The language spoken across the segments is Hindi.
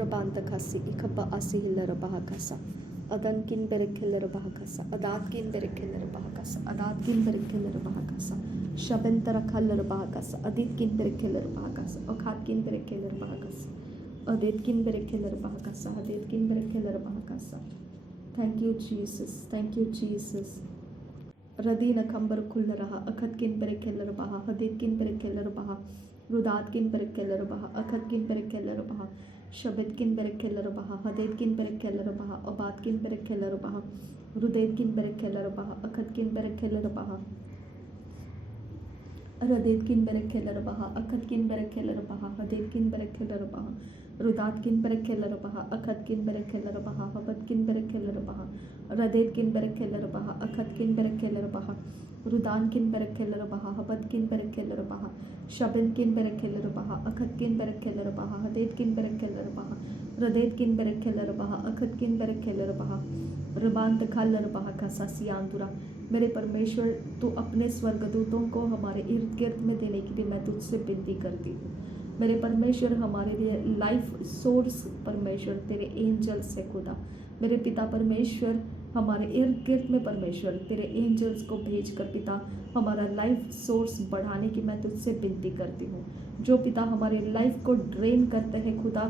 Rabantakasi ikapa asihilera bahakasa. Adankin berekellera bahakasa. Adatkin berekellera bahakasa. Adatkin berekellera bahakasa. Shabentara kallera bahakasa. Aditkin berekellera bahakasa. Okatkin berekellera bahakasa. Aditkin berekellera bahakasa. Aditkin berekellera bahakasa. Thank you, Jesus. Thank you, Jesus. Radina kambar kullaraha. Akatkin berekellera baha. Aditkin berekellera baha. Rudatkin berekellera baha. Akatkin berekellera baha. Shabetkin berekellera baha. Hadetkin berekellera baha. Abatkin berekellera baha. Rudetkin berekellera baha. Akatkin berekellera baha. Radetkin berekellera baha. Akatkin berekellera baha. Hadetkin berekellera baha. Rudatkin berekellera baha. Akatkin berekellera baha. Habatkin berekellera baha. Radetkin berekellera baha. Akatkin berekellera baha. Rudankin berekellera baha. Habatkin berekellera baha. Shabetkin berekellera baha. Akatkin berekellera baha. Hadetkin berekellera baha. Radetkin berekellera baha. Akatkin berekellera baha. रबांत खालर बहा का सासियांतुरा। मेरे परमेश्वर तू अपने स्वर्गदूतों को हमारे इर्द गिर्द में देने के लिए मैं तुझसे विनती करती हूँ। मेरे परमेश्वर हमारे लिए लाइफ सोर्स परमेश्वर तेरे एंजल्स है खुदा। मेरे पिता परमेश्वर हमारे इर्द गिर्द में परमेश्वर तेरे एंजल्स को भेज कर पिता हमारा लाइफ सोर्स बढ़ाने की मैं तुझसे विनती करती हूँ। जो पिता हमारे लाइफ को ड्रेन करते हैं खुदा,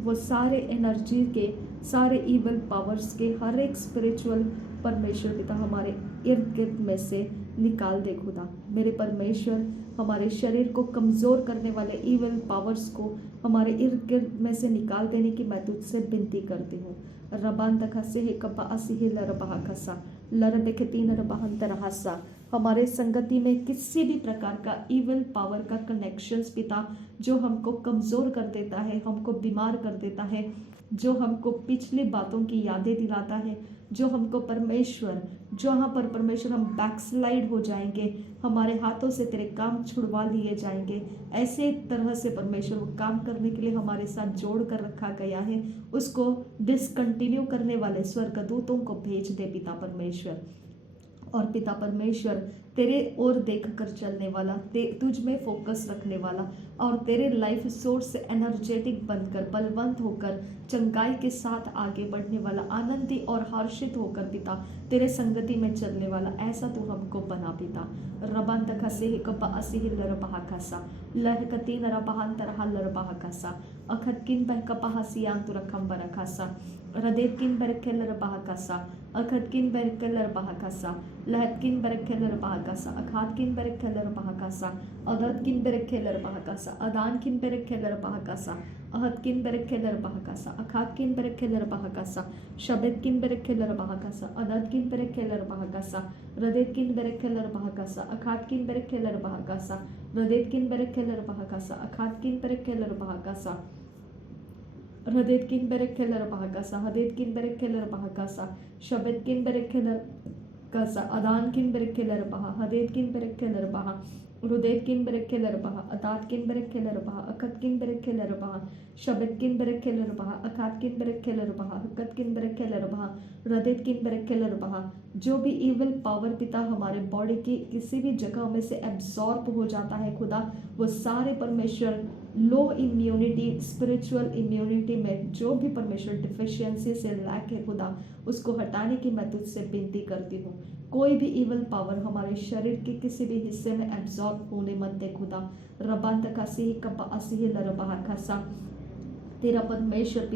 वो सारे एनर्जी के, सारे इवल पावर्स के, हर एक स्पिरिचुअल परमेश्वर पिता हमारे इर्द गिर्द में से निकाल दे खुदा। मेरे परमेश्वर हमारे शरीर को कमज़ोर करने वाले इवल पावर्स को हमारे इर्द गिर्द में से निकाल देने की मैं तुझसे विनती करती हूँ। रबान तखसे हे कपा असिहे लरबहा खसा लरबेकतीन रबहंतरहसा। हमारे संगति में किसी भी प्रकार का इविल पावर का कनेक्शंस पिता जो हमको कमज़ोर कर देता है, हमको बीमार कर देता है, जो हमको पिछली बातों की यादें दिलाता है, जो हमको परमेश्वर, जहाँ पर परमेश्वर हम बैकस्लाइड हो जाएंगे, हमारे हाथों से तेरे काम छुड़वा लिए जाएंगे, ऐसे तरह से परमेश्वर वो काम करने के लिए हमारे साथ जोड़ कर रखा गया है, उसको डिसकंटिन्यू करने वाले स्वर्गदूतों को भेज दे पिता परमेश्वर। और पिता परमेश्वर तेरे ओर देख कर चलने वाला, तुझ में फोकस रखने वाला और तेरे लाइफ सोर्स से एनर्जेटिक बनकर, बलवंत होकर, चंगाई के साथ आगे बढ़ने वाला, आनंदी और हर्षित होकर पिता तेरे संगति में चलने वाला, ऐसा तू हमको बना पिता। रबन तखसे कपा असिह लरबहा खसा लहकतीन रबहंतरहा लरबहा खसा अखतकिन बह कपा हसियां तुरखम बरखसा रदेकिन बरखेलर बहाकसा अखतकिन बरखेलर बहाकसा लहतकिन बरखेलर बहाकसा अखातकिन बरखेलर बहाकसा अदतकिन बरखेलर बहाकसा अदानकिन बरखेलर बहाकसा अहतकिन बरखेलर बहाकसा अखातकिन बरखेलर बहाकसा शबतकिन बरखेलर बहाकसा अदतकिन बरखेलर बहाकसा रदेकिन बरखेलर बहाकसा अखातकिन बरखेलर बहाकसा रदेकिन बरखेलर बहाकसा अखातकिन बरखेलर बहाकसा Radetkin berekkeler bahakasa, hadetkin berekkeler bahakasa, şabetkin berekkeler kasa, adankin berekkeler baha, hadetkin berekkeler baha, rudetkin berekkeler baha, adatkin berekkeler baha, akatkin berekkeler baha, şabetkin berekkeler baha, akatkin berekkeler baha, hakatkin berekkeler baha, radetkin berekkeler baha। जो भी इविल पावर पिता हमारे बॉडी की किसी भी जगह में से एब्जॉर्ब हो जाता है खुदा, वो सारे परमेश्वर लो इम्यूनिटी, स्पिरिचुअल इम्यूनिटी में जो भी परमेश्वर डिफिशियंसी से लैक है खुदा, उसको हटाने की मैं तुझसे विनती करती हूँ। कोई भी इविल पावर हमारे शरीर के किसी भी हिस्से में एब्जॉर्ब होने मत दे खुदा। रबान तकासी कपा असिह लरबहा खसा, तेरा परमेश्वर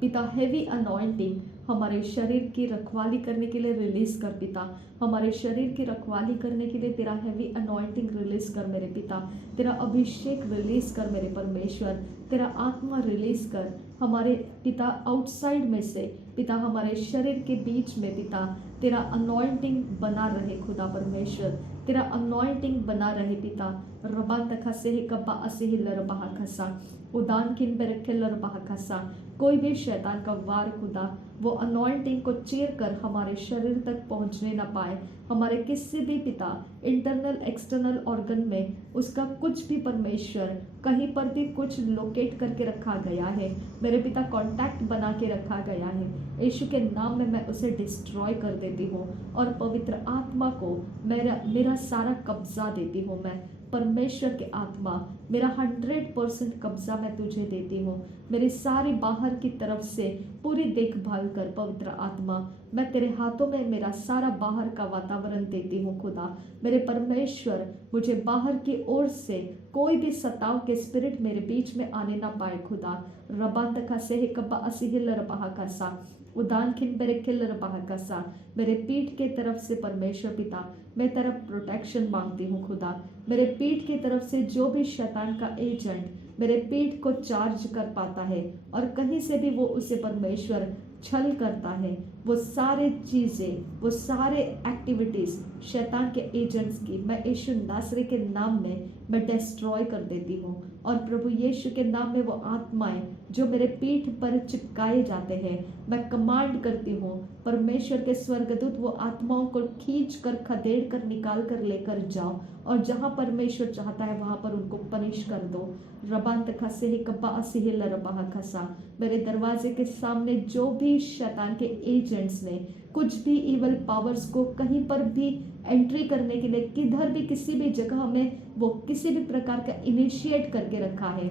पिता हेवी अनॉइंटिंग हमारे शरीर की रखवाली करने के लिए रिलीज कर पिता। हमारे शरीर की रखवाली करने के लिए तेरा हेवी अनॉइंटिंग रिलीज कर मेरे पिता। तेरा अभिषेक रिलीज कर मेरे परमेश्वर। तेरा आत्मा रिलीज कर हमारे पिता आउटसाइड में से पिता, हमारे शरीर के बीच में पिता तेरा अनॉइंटिंग बना रहे खुदा परमेश्वर। तेरा अनॉइंटिंग बना रहे पिता। रबान तखसे कब्बा असिह लरबहा खसा उदान किन बेरखे लरबहा खसा। कोई भी शैतान का वार खुदा वो अनॉइंटिंग को चीर कर हमारे शरीर तक पहुंचने ना पाए। हमारे किसी भी पिता इंटरनल एक्सटर्नल ऑर्गन में उसका कुछ भी परमेश्वर कहीं पर भी कुछ लोकेट करके रखा गया है, मेरे पिता कांटेक्ट बना के रखा गया है, यीशु के नाम में मैं उसे डिस्ट्रॉय कर देती हूँ और पवित्र आत्मा को मेरा सारा कब्जा देती हूँ। मैं परमेश्वर के आत्मा, मेरा 100% कब्जा मैं तुझे देती हूँ। मेरी सारी बाहर की तरफ से पूरी देखभाल कर पवित्र आत्मा। मैं तेरे हाथों में मेरा सारा बाहर का वातावरण देती हूँ खुदा। मेरे परमेश्वर, मुझे बाहर की ओर से कोई भी सताव के स्पिरिट मेरे बीच में आने ना पाए खुदा। रबात का से कब्बा असिहिल रबहा का सा उदान खिन बेरे खिल रबहा का सा। मेरे पीठ के तरफ से परमेश्वर पिता, मैं तेरा प्रोटेक्शन मांगती हूँ खुदा। मेरे पीठ की तरफ से जो भी शैतान का एजेंट मेरे पीठ को चार्ज कर पाता है और कहीं से भी वो उसे परमेश्वर छल करता है, वो सारे चीज़ें, वो सारे एक्टिविटीज़ शैतान के एजेंट्स की मैं यीशु नासरी के नाम में मैं डिस्ट्रॉय कर देती हूँ। और प्रभु यीशु के नाम में वो आत्माएं जो मेरे पीठ पर चिपकाए जाते हैं, मैं कमांड करती हूँ परमेश्वर के स्वर्गदूत वो आत्माओं को खींच कर, खदेड़ कर, निकाल कर लेकर जाओ और जहाँ परमेश्वर चाहता है वहाँ पर उनको पनिश कर दो। रबांत खसे ही कब्बा असिहिल रबाहा खसा। मेरे दरवाजे के सामने जो भी शैतान के एजेंट्स ने कुछ भी इवल पावर्स को कहीं पर भी एंट्री करने के लिए किधर भी किसी भी जगह में वो किसी भी प्रकार का इनिशिएट करके रखा है,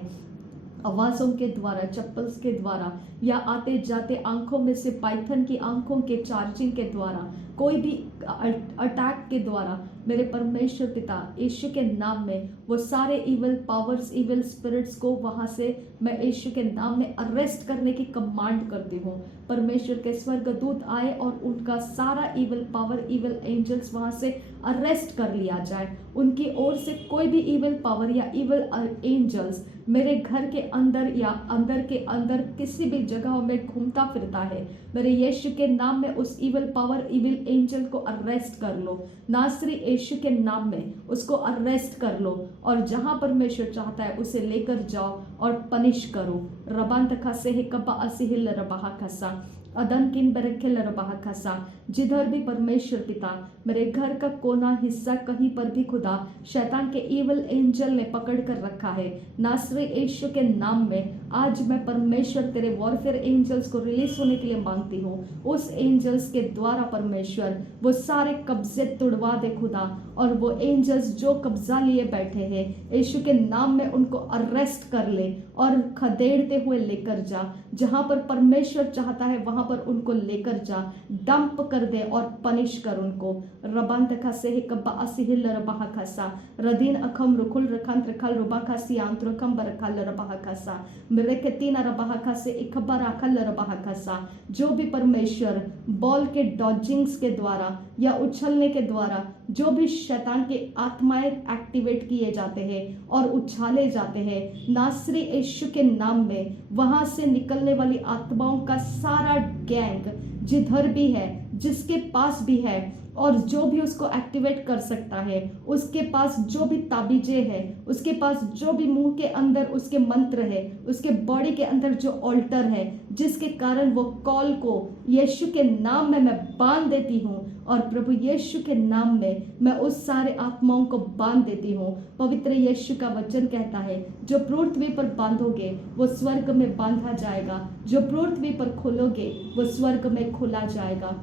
आवाज़ों के द्वारा, चप्पल्स के द्वारा, या आते जाते आंखों में से पाइथन की आंखों के चार्जिंग के द्वारा, कोई भी अटैक के द्वारा, मेरे परमेश्वर पिता यीशु के नाम में वो सारे इवल पावर्स, इवल स्पिरिट्स को वहाँ से मैं यीशु के नाम में अरेस्ट करने की कमांड करती हूँ। परमेश्वर के स्वर्गदूत आए और उनका सारा इवल पावर, इवल एंजल्स वहाँ से अरेस्ट कर लिया जाए। उनकी ओर से कोई भी इवल पावर या इवल एंजल्स मेरे घर के अंदर या अंदर के अंदर किसी भी जगह में घूमता फिरता है, मेरे यीशु के नाम में उस इवल पावर, इवल एंजल को अरेस्ट कर लो। नासरी यीशु के नाम में उसको अरेस्ट कर लो और जहां परमेश्वर चाहता है उसे लेकर जाओ और पनिश करो। रबांत खसे ही कब्बा असिहिल रबाहा खसा अदन किन बरखिल रबाहा खसा। जिधर भी परमेश्वर पिता मेरे घर का कोना हिस्सा कहीं पर भी खुदा शैतान के इवल एंजल ने पकड़ कर रखा है, नासरी यीशु के नाम में आज मैं परमेश्वर तेरे वॉरफेयर एंजल्स को रिलीज होने के लिए मांगती हूँ। उस एंजल्स के द्वारा परमेश्वर वो सारे कब्जे तुड़वा दे खुदा, और वो एंजल्स जो कब्जा लिए बैठे हैं यीशु के नाम में उनको अरेस्ट कर ले और खदेड़ते हुए लेकर जा। जहां पर परमेश्वर चाहता है वहां पर उनको लेकर जा, डंप कर दे और पनिश कर उनको। रबंत खसे ही कब्बा असिहिल रबाहा खसा रदीन अखम रुकुल रखन रखल रुबा खसी आंत्रकम बरखल रबाहा खसा मेरे के तीन रबाहा खसे इकब्बा रखल रबाहा खसा। जो भी परमेश्वर बॉल के डॉजिंग्स के द्वारा या उछलने के द्वारा जो भी शैतान के आत्माएं एक्टिवेट किए जाते हैं और उछाले जाते हैं, नासरी यीशु के नाम में वहां से निकलने वाली आत्माओं का सारा गैंग जिधर भी है, जिसके पास भी है और जो भी उसको एक्टिवेट कर सकता है, उसके पास जो भी ताबीजे है, उसके पास जो भी मुंह के अंदर उसके मंत्र है, उसके बॉडी के अंदर जो ऑल्टर है, जिसके कारण वो कॉल को यीशु के नाम में मैं बांध देती हूँ। और प्रभु यीशु के नाम में मैं उस सारे आत्माओं को बांध देती हूँ। पवित्र यीशु का वचन कहता है, जो पृथ्वी पर बांधोगे वो स्वर्ग में बांधा जाएगा, जो पृथ्वी पर खोलोगे वो स्वर्ग में खोला जाएगा।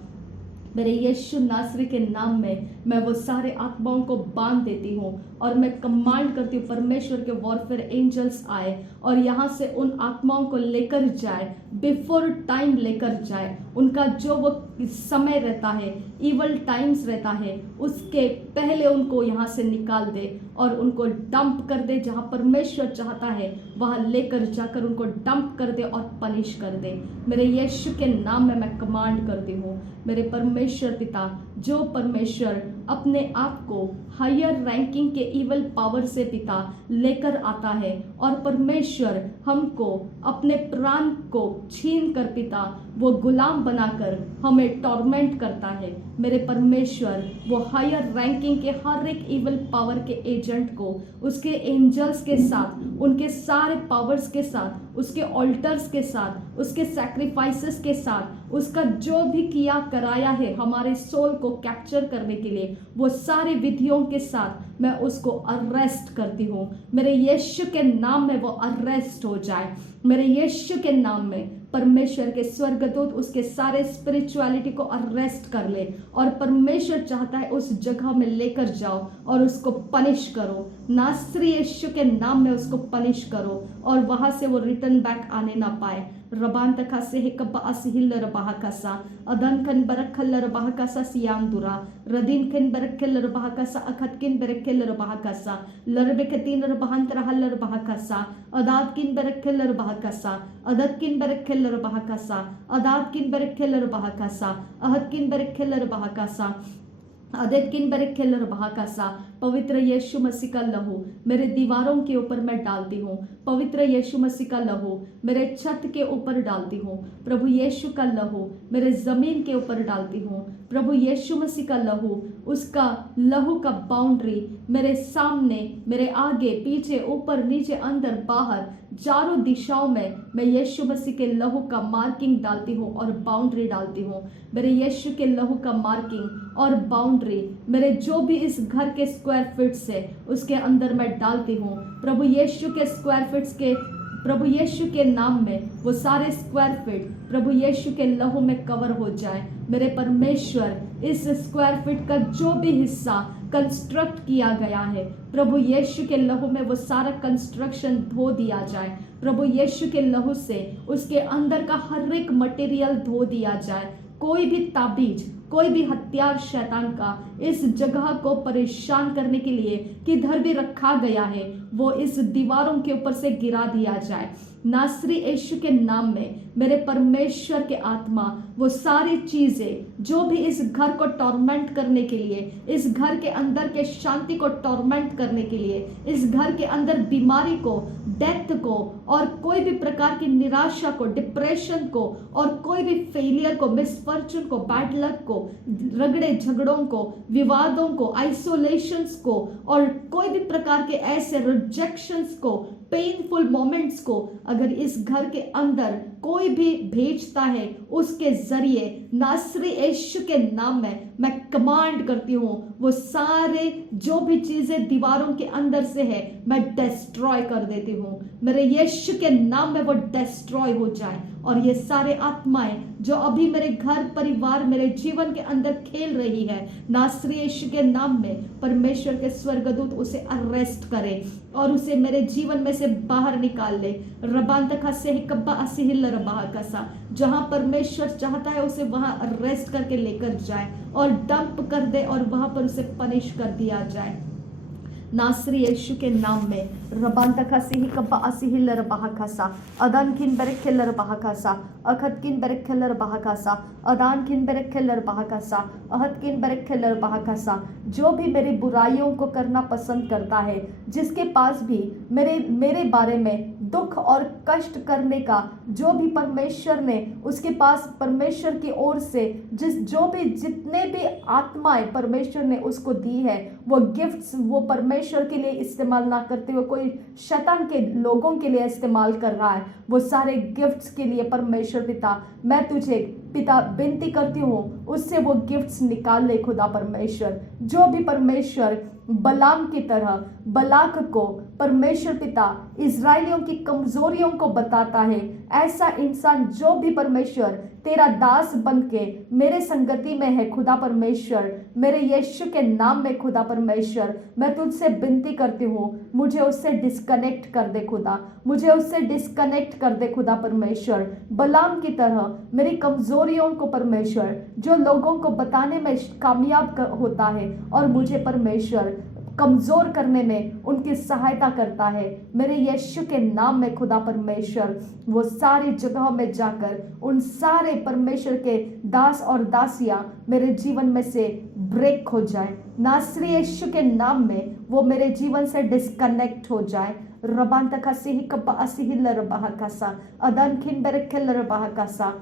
मेरे यीशु नासरी के नाम में मैं वो सारे आत्माओं को बांध देती हूँ और मैं कमांड करती हूँ परमेश्वर के वॉरफेयर एंजल्स आए और यहाँ से उन आत्माओं को लेकर जाए, बिफोर टाइम लेकर जाए। उनका जो वो समय रहता है, इवल टाइम्स रहता है, उसके पहले उनको यहाँ से निकाल दे और उनको डंप कर दे। जहाँ परमेश्वर चाहता है वहाँ लेकर जाकर उनको डंप कर दे और पनिश कर दे। मेरे यीशु के नाम में मैं कमांड करती हूँ। मेरे परमेश्वर पिता, जो परमेश्वर अपने आप को हायर रैंकिंग के इवल पावर से पिता लेकर आता है और परमेश्वर हमको अपने प्राण को छीन कर पिता वो गुलाम बनाकर हमें टॉर्मेंट करता है, मेरे परमेश्वर वो हायर रैंकिंग के हर एक इवल पावर के एजेंट को उसके एंजल्स के साथ, उनके सारे पावर्स के साथ, उसके ऑल्टर्स के साथ, उसके सैक्रिफाइसेस के साथ, उसका जो भी किया कराया है हमारे सोल को कैप्चर करने के लिए, वो सारे विधियों के साथ मैं उसको अरेस्ट करती हूँ। मेरे यीशु के नाम में वो अरेस्ट हो जाए। मेरे यीशु के नाम में परमेश्वर के स्वर्गदूत उसके सारे स्पिरिचुअलिटी को अरेस्ट कर ले, और परमेश्वर चाहता है उस जगह में लेकर जाओ और उसको पनिश करो। नासरी यीशु के नाम में उसको पनिश करो और वहां से वो रिटर्न बैक आने ना पाए। रबांतका से हिकबा असिहिल रबाहकासा अदन खन बरखल रबाहकासा सियामदुरा रदीन खन बरखल रबाहकासा अखतकिन बरखल रबाहकासा लरबेकतीन रबाहंत रहल रबाहकासा अदात किन बरखल रबाहकासा अदत किन बरखल रबाहकासा अदात किन बरखल रबाहकासा अहत किन बरखल रबाहकासा अदेत किन बरखल रबाहकासा। पवित्र यीशु मसीह का लहू मेरे दीवारों के ऊपर मैं डालती हूँ। पवित्र यीशु मसीह का लहू मेरे छत के ऊपर डालती हूँ। प्रभु यीशु का लहू मेरे जमीन के ऊपर डालती हूँ। प्रभु यीशु मसीह का लहू, उसका लहू का बाउंड्री मेरे सामने, मेरे आगे, पीछे, ऊपर, नीचे, अंदर, बाहर, चारों दिशाओं में मैं यीशु मसीह के लहू का मार्किंग डालती हूँ और बाउंड्री डालती हूँ। मेरे यीशु के लहू का मार्किंग और बाउंड्री मेरे जो भी इस घर के स्क्वायर फीट से उसके अंदर मैं डालती हूँ। प्रभु यीशु के स्क्वायर फीट्स के, प्रभु यीशु के नाम में वो सारे स्क्वायर फीट प्रभु यीशु के लहू में कवर हो जाए। मेरे परमेश्वर, इस स्क्वायर फीट का जो भी हिस्सा कंस्ट्रक्ट किया गया है, प्रभु यीशु के लहू में वो सारा कंस्ट्रक्शन धो दिया जाए। प्रभु यीशु के लहू से उसके अंदर का हर एक मटेरियल धो दिया जाए। कोई भी ताबीज, कोई भी हथियार शैतान का इस जगह को परेशान करने के लिए किधर भी रखा गया है, वो इस दीवारों के ऊपर से गिरा दिया जाए। नासरी यीशु के नाम में मेरे परमेश्वर के आत्मा वो सारी चीजें जो भी इस घर को टॉर्मेंट करने के लिए, इस घर के अंदर के शांति को टॉर्मेंट करने के लिए, इस घर के अंदर बीमारी को, डेथ को और कोई भी प्रकार की निराशा को, डिप्रेशन को और कोई भी फेलियर को, मिसफॉर्चून को, बैड लक को, रगड़े झगड़ों को, विवादों को, आइसोलेशंस को और कोई भी प्रकार के ऐसे रिजेक्शंस को, पेनफुल मोमेंट्स को अगर इस घर के अंदर कोई भी भेजता है, उसके जरिए नासरी यीशु के नाम में मैं कमांड करती हूँ, वो सारे जो भी चीजें दीवारों के अंदर से है मैं डिस्ट्रॉय कर देती हूँ। मेरे यीशु के नाम में वो डिस्ट्रॉय हो जाए। और ये सारे आत्माएं जो अभी मेरे घर परिवार, मेरे जीवन के अंदर खेल रही है, नासरी यीशु के नाम में परमेश्वर के स्वर्गदूत उसे अरेस्ट करे और उसे मेरे जीवन में से बाहर निकाल ले। रबांतका से हिकब्बा असिहिल रबाहकासा, जहां परमेश्वर चाहता है उसे वहां अरेस्ट करके लेकर जाए और डंप कर दे और वहां पर उसे पनिश कर दिया जाए। नासरी यीशु के नाम में रबांतका से हिकब्बा असिहिल रबाहकासा अदान किन बरखल रबाहकासा अखत किन बरखल रबाहकासा अदान किन बरखल रबाहकासा अहत किन बरखल रबाहकासा। जो भी मेरी बुराइयों को करना पसंद करता है, जिसके पास भी मेरे बारे में दुख और कष्ट करने का जो भी परमेश्वर ने उसके पास परमेश्वर की ओर से जितने भी आत्माएं परमेश्वर ने उसको दी है, वो गिफ्ट्स वो परमेश्वर के लिए इस्तेमाल ना करते हुए कोई शैतान के लोगों के लिए इस्तेमाल कर रहा है, वो सारे गिफ्ट्स के लिए परमेश्वर पिता, मैं तुझे पिता विनती करती हूँ, उससे वो गिफ्ट्स निकाल ले खुदा परमेश्वर। जो भी परमेश्वर बलाम की तरह बलाक को परमेश्वर पिता इजराइलियों की कमजोरियों को बताता है, ऐसा इंसान जो भी परमेश्वर तेरा दास बन के मेरे संगति में है खुदा परमेश्वर, मेरे यीशु के नाम में खुदा परमेश्वर, मैं तुझसे विनती करती हूँ, मुझे उससे डिस्कनेक्ट कर दे खुदा, मुझे उससे डिस्कनेक्ट कर दे खुदा परमेश्वर। बलाम की तरह मेरी कमजोरियों को परमेश्वर जो लोगों को बताने में कामयाब होता है और मुझे परमेश्वर कमजोर करने में उनकी सहायता करता है, मेरे यीशु के नाम में खुदा परमेश्वर वो सारी जगहों में जाकर उन सारे परमेश्वर के दास और दासियां मेरे जीवन में से ब्रेक हो जाए। नासरी यीशु के नाम में वो मेरे जीवन से डिस्कनेक्ट हो जाए। रबांतका सिहिकब्बा असिहिल रबाहकासा अदान खिन बरखल रबाहकासा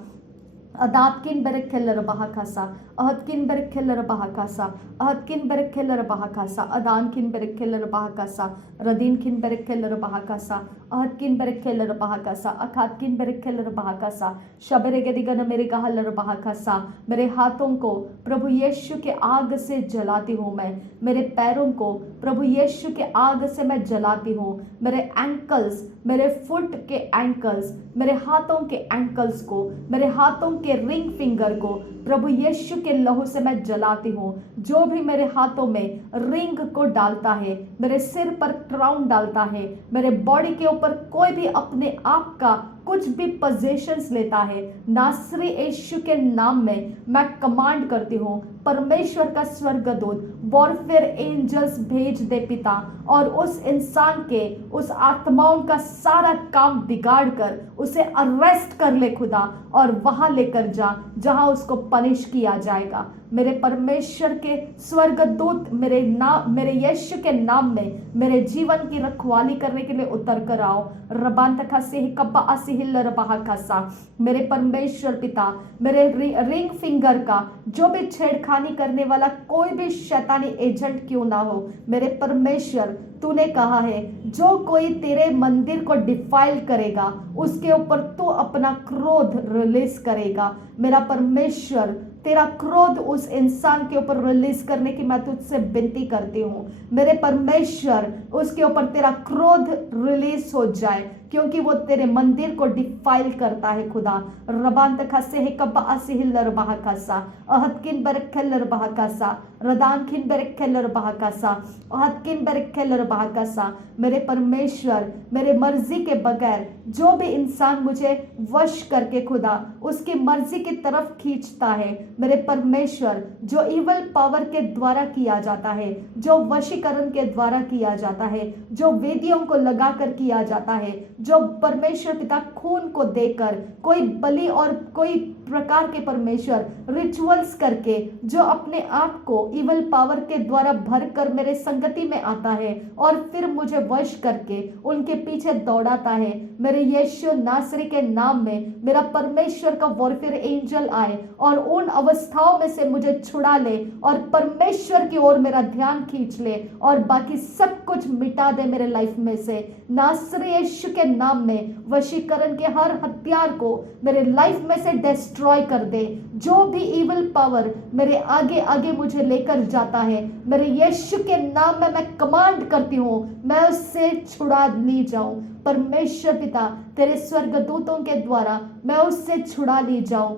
Adatkin berekeller bahakasa, Ahatkin berekeller bahakasa, Ahatkin berekeller bahakasa, Adankin berekeller bahakasa, Radinkin berekeller bahakasa, Ahatkin berekeller bahakasa, Akhatkin berekeller bahakasa, शबरेगदिगन मेरे कहलर bahakasa, मेरे हाथों को प्रभु यीशु के आग से जलाती हूँ मैं, मेरे पैरों को प्रभु यीशु के आग से मैं जलाती हूँ, मेरे एंकल्स, मेरे फुट के एंकल्स, मेरे हाथों के एंकल्स को, मेरे हाथों के रिंग फिंगर को प्रभु यीशु के लहू से मैं जलाती हूँ। जो भी मेरे हाथों में रिंग को डालता है, मेरे सिर पर क्राउन डालता है, मेरे बॉडी के ऊपर कोई भी अपने आप का कुछ भी पोजीशंस लेता है, नासरी यीशु के नाम में मैं कमांड करती हूँ, परमेश्वर का स्वर्गदूत वॉरफेयर एंजल्स भेज दे पिता, और उस इंसान के उस आत्माओं का सारा काम बिगाड़ कर उसे अरेस्ट कर ले खुदा, और वहां लेकर जा जहां उसको पनिश किया जाएगा। मेरे परमेश्वर के स्वर्गदूत मेरे यीशु के नाम में मेरे जीवन की रखवाली करने के लिए उतर कर आओ। रबांतखा से कब्बा असिहिल रबाहकासा, मेरे परमेश्वर पिता, मेरे रिंग फिंगर का जो भी छेड़खानी करने वाला कोई भी शैतानी एजेंट क्यों ना हो, मेरे परमेश्वर तूने कहा है जो कोई तेरे मंदिर को डिफाइल करेगा उसके ऊपर तू अपना क्रोध रिलीज करेगा। मेरा परमेश्वर तेरा क्रोध उस इंसान के ऊपर रिलीज करने की मैं तुझसे विनती करती हूँ। मेरे परमेश्वर उसके ऊपर तेरा क्रोध रिलीज हो जाए, क्योंकि वो तेरे मंदिर को डिफाइल करता है खुदा। रबांत खसे है कब्बा असिहिल्लर बहाकासा, अहतकिन बरखेल्लर बहाकासा, रदानकिन बरखेल्लर बहाकासा, अहतकिन बरखेल्लर बहाकासा। मेरे परमेश्वर, मेरे मर्जी के बगैर जो भी इंसान मुझे वश करके खुदा उसकी मर्जी की तरफ खींचता है, मेरे परमेश्वर, जो इवल पावर के द्वारा किया जाता है, जो वशीकरण के द्वारा किया जाता है, जो वेदियों को लगाकर किया जाता है, जो परमेश्वर पिता खून को देकर कोई बलि और कोई प्रकार के परमेश्वर रिचुअल्स करके जो अपने आप को इवल पावर के द्वारा भरकर मेरे संगति में आता है और फिर मुझे वश करके उनके पीछे दौड़ाता है, मेरे यीशु नासरी के नाम में मेरा परमेश्वर का वॉरफेयर एंजल आए और उन अवस्थाओं में से मुझे छुड़ा ले और परमेश्वर की ओर मेरा ध्यान खींच ले और बाकी सब कुछ मिटा दे मेरे लाइफ में से। नासरी यीशु के नाम में वशीकरण के हर हथियार को मेरे लाइफ में से डिस्ट्रॉय कर दे। जो भी इविल पावर मेरे आगे आगे मुझे लेकर जाता है, मेरे यीशु के नाम में मैं कमांड करती हूँ मैं उससे छुड़ा ली जाऊं। परमेश्वर पिता, तेरे स्वर्गदूतों के द्वारा मैं उससे छुड़ा ली जाऊं।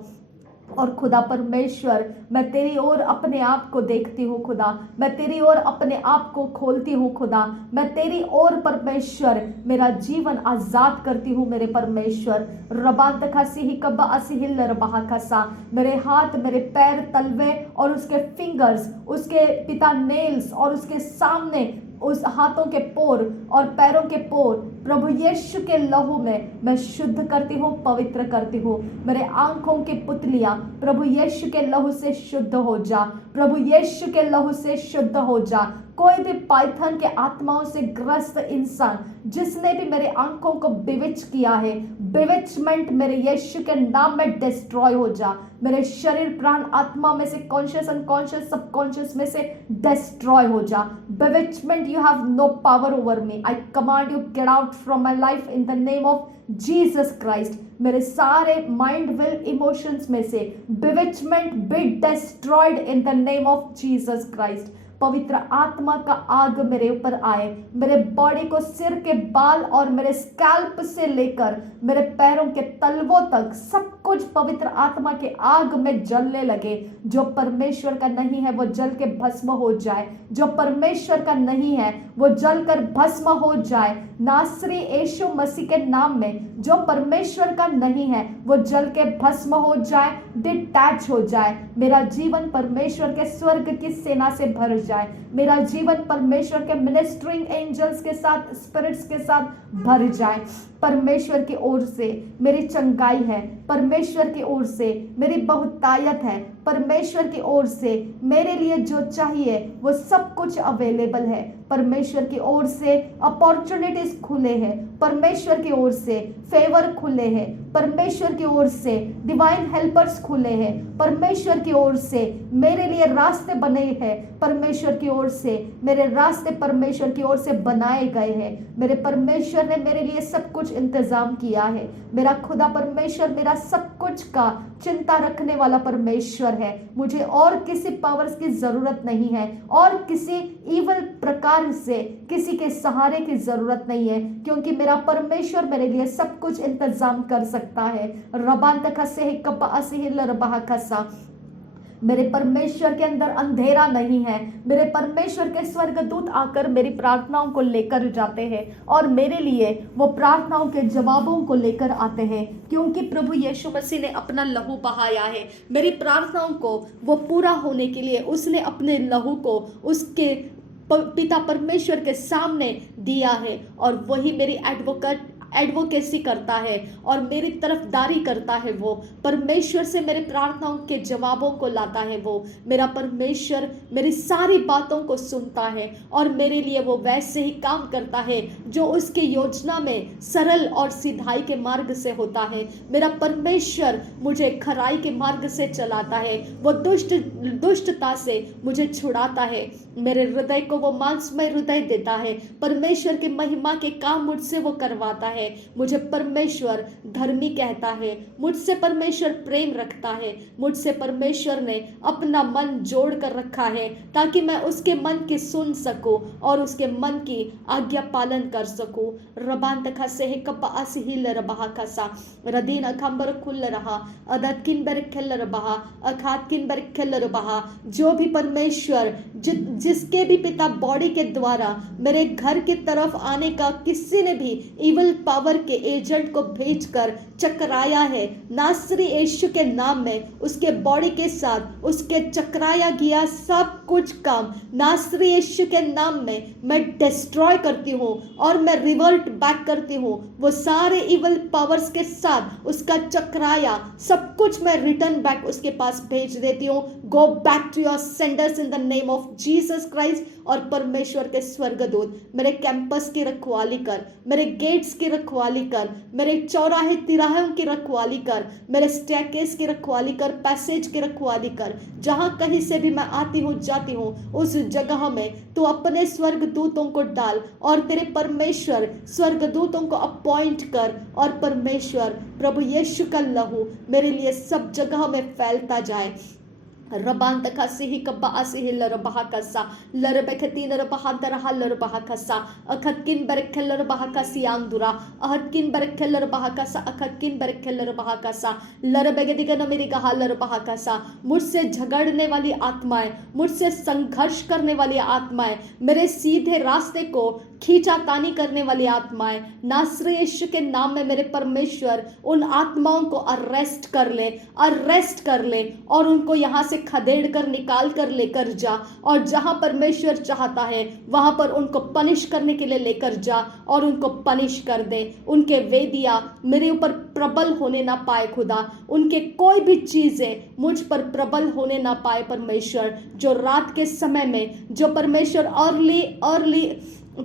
और खुदा परमेश्वर, मैं तेरी ओर अपने आप को देखती हूँ खुदा, मैं तेरी ओर अपने आप को खोलती हूँ खुदा, मैं तेरी ओर परमेश्वर मेरा जीवन आजाद करती हूँ मेरे परमेश्वर। रबात खसी ही कब्बा असिहिल रबाहकसा, मेरे हाथ, मेरे पैर, तलवे और उसके फिंगर्स, उसके पिता नेल्स और उसके सामने उस हाथों के पोर और पैरों के पोर प्रभु यीशु के लहू में मैं शुद्ध करती हूँ, पवित्र करती हूँ। मेरे आंखों की पुतलियां प्रभु यीशु के लहू से शुद्ध हो जा, प्रभु यीशु के लहू से शुद्ध हो जा। कोई भी पाइथन के आत्माओं से ग्रस्त इंसान जिसने भी मेरे आंखों को बिविच किया है, बिविचमेंट मेरे यीशु के नाम में डिस्ट्रॉय हो जा। मेरे शरीर, प्राण, आत्मा में से, कॉन्शियस, अनकॉन्शियस, सबकॉन्शियस में से डिस्ट्रॉय हो जा। Bewitchment, you have no power over me. I command you get out from my life in the name of Jesus Christ. मेरे सारे माइंड, विल, इमोशंस में से bewitchment be destroyed in the name of Jesus Christ. पवित्र आत्मा का आग मेरे ऊपर आए, मेरे बॉडी को, सिर के बाल और मेरे स्कैल्प से लेकर मेरे पैरों के तलवों तक सब कुछ पवित्र आत्मा के आग में जलने लगे। जो परमेश्वर का नहीं है वो जल के भस्म हो जाए, जो परमेश्वर का नहीं है वो जलकर भस्म हो जाए। नासरी यीशु मसीह के नाम में जो परमेश्वर का नहीं है वो जल के भस्म हो जाए, डिटैच हो जाए। मेरा जीवन परमेश्वर के स्वर्ग की सेना से भर जाए, मेरा जीवन परमेश्वर के मिनिस्ट्रिंग एंजल्स के साथ, स्पिरिट्स के साथ भर जाए। परमेश्वर की ओर से मेरी चंगाई है, परमेश्वर की ओर से मेरी बहुतायत है, परमेश्वर की ओर से मेरे लिए जो चाहिए वो सब कुछ अवेलेबल है। परमेश्वर की ओर से अपॉर्चुनिटीज खुले हैं, परमेश्वर की ओर से फेवर खुले हैं, परमेश्वर की ओर से डिवाइन हेल्पर्स खुले हैं, परमेश्वर की ओर से मेरे लिए रास्ते बने हैं, परमेश्वर की ओर से मेरे रास्ते परमेश्वर की ओर से बनाए गए हैं। मेरे परमेश्वर ने मेरे लिए सब कुछ इंतजाम किया है। मेरा खुदा परमेश्वर मेरा सब कुछ का चिंता रखने वाला परमेश्वर है। मुझे और किसी पावर्स की जरूरत नहीं है और किसी इवल प्रकार से किसी के सहारे की जरूरत नहीं है, क्योंकि मेरा परमेश्वर मेरे लिए सब कुछ इंतजाम कर सकता है। रबान तकसे कपा असिहिल रबा कसा, मेरे परमेश्वर के अंदर अंधेरा नहीं है। मेरे परमेश्वर के स्वर्गदूत आकर मेरी प्रार्थनाओं को लेकर जाते हैं और मेरे लिए वो प्रार्थनाओं के जवाबों को लेकर आते हैं, क्योंकि प्रभु यीशु मसीह ने अपना लहू बहाया है। मेरी प्रार्थनाओं को वो पूरा होने के लिए उसने अपने लहू को उसके पिता परमेश्वर के सामने दिया है, और वही मेरी एडवोकेसी करता है और मेरी तरफदारी करता है। वो परमेश्वर से मेरे प्रार्थनाओं के जवाबों को लाता है। वो मेरा परमेश्वर मेरी सारी बातों को सुनता है और मेरे लिए वो वैसे ही काम करता है जो उसके योजना में सरल और सिधाई के मार्ग से होता है। मेरा परमेश्वर मुझे खराई के मार्ग से चलाता है। वो दुष्टता से मुझे छुड़ाता है। मेरे हृदय को वो मांसमय हृदय देता है। परमेश्वर की महिमा के काम मुझसे वो करवाता है। मुझे परमेश्वर धर्मी कहता है। मुझसे परमेश्वर प्रेम रखता है। मुझसे परमेश्वर ने अपना मन जोड़ कर रखा है ताकि मैं उसके मन की सुन सकूं और उसके मन की आज्ञा पालन कर सकूं। रबान तखा से कपा असिहिल रबा कसा, रदीन अखंबर खुल रहा, अदत किन बर खेल रबा, अखात किन बर खेल रबा। जो भी परमेश्वर जिसके भी पिता बॉडी के द्वारा मेरे घर की तरफ आने का किसी ने भी इवल पावर के एजेंट को भेजकर चकराया है, नासरी यीशु के नाम में उसके बॉडी के साथ उसके चकराया गया सब कुछ काम नासरी यीशु के नाम में मैं डिस्ट्रॉय करती हूँ और मैं रिवर्ट बैक करती हूँ। वो सारे इवल पावर्स के साथ उसका चकराया सब कुछ मैं रिटर्न बैक उसके पास भेज देती हूँ। Go back to your senders in the name of Jesus Christ. और परमेश्वर के स्वर्गदूत मेरे कैंपस की रखवाली कर, मेरे गेट्स की रखवाली कर, मेरे चौराहे तिराहों की रखवाली कर, मेरे स्टेयरकेस की रखवाली कर, पैसेज की रखवाली कर। जहां कहीं से भी मैं आती हूँ जाती हूँ उस जगह में तू अपने स्वर्गदूतों को डाल और तेरे परमेश्वर स्वर्गदूतों को अपॉइंट कर, और परमेश्वर प्रभु यीशु का लहू मेरे लिए सब जगह में फैलता जाए। रबान तका सिही कब्बा असिही लरबहा कसा, लरबेखतीन रबहा दरहा लरबहा कसा, अखतकिन बरखे लरबहा कसी आंदुरा, अहतकिन बरखे लरबहा कसा, अखतकिन बरखे लरबहा कसा, लरबेगदिगन मेरी कहा लरबहा कसा। मुझसे झगड़ने वाली आत्माएं, मुझसे संघर्ष करने वाली आत्माएं, मेरे सीधे रास्ते को खींचातानी करने वाली आत्माएं, नासरी यीशु के नाम में मेरे परमेश्वर उन आत्माओं को अरेस्ट कर ले और उनको यहाँ से खदेड़ कर निकाल कर लेकर जा, और जहां परमेश्वर चाहता है वहां पर उनको पनिश करने के लिए लेकर जा और उनको पनिश कर दे। उनके वेदिया मेरे ऊपर प्रबल होने ना पाए खुदा, उनके कोई भी चीजें मुझ पर प्रबल होने ना पाए परमेश्वर। जो रात के समय में, जो परमेश्वर अर्ली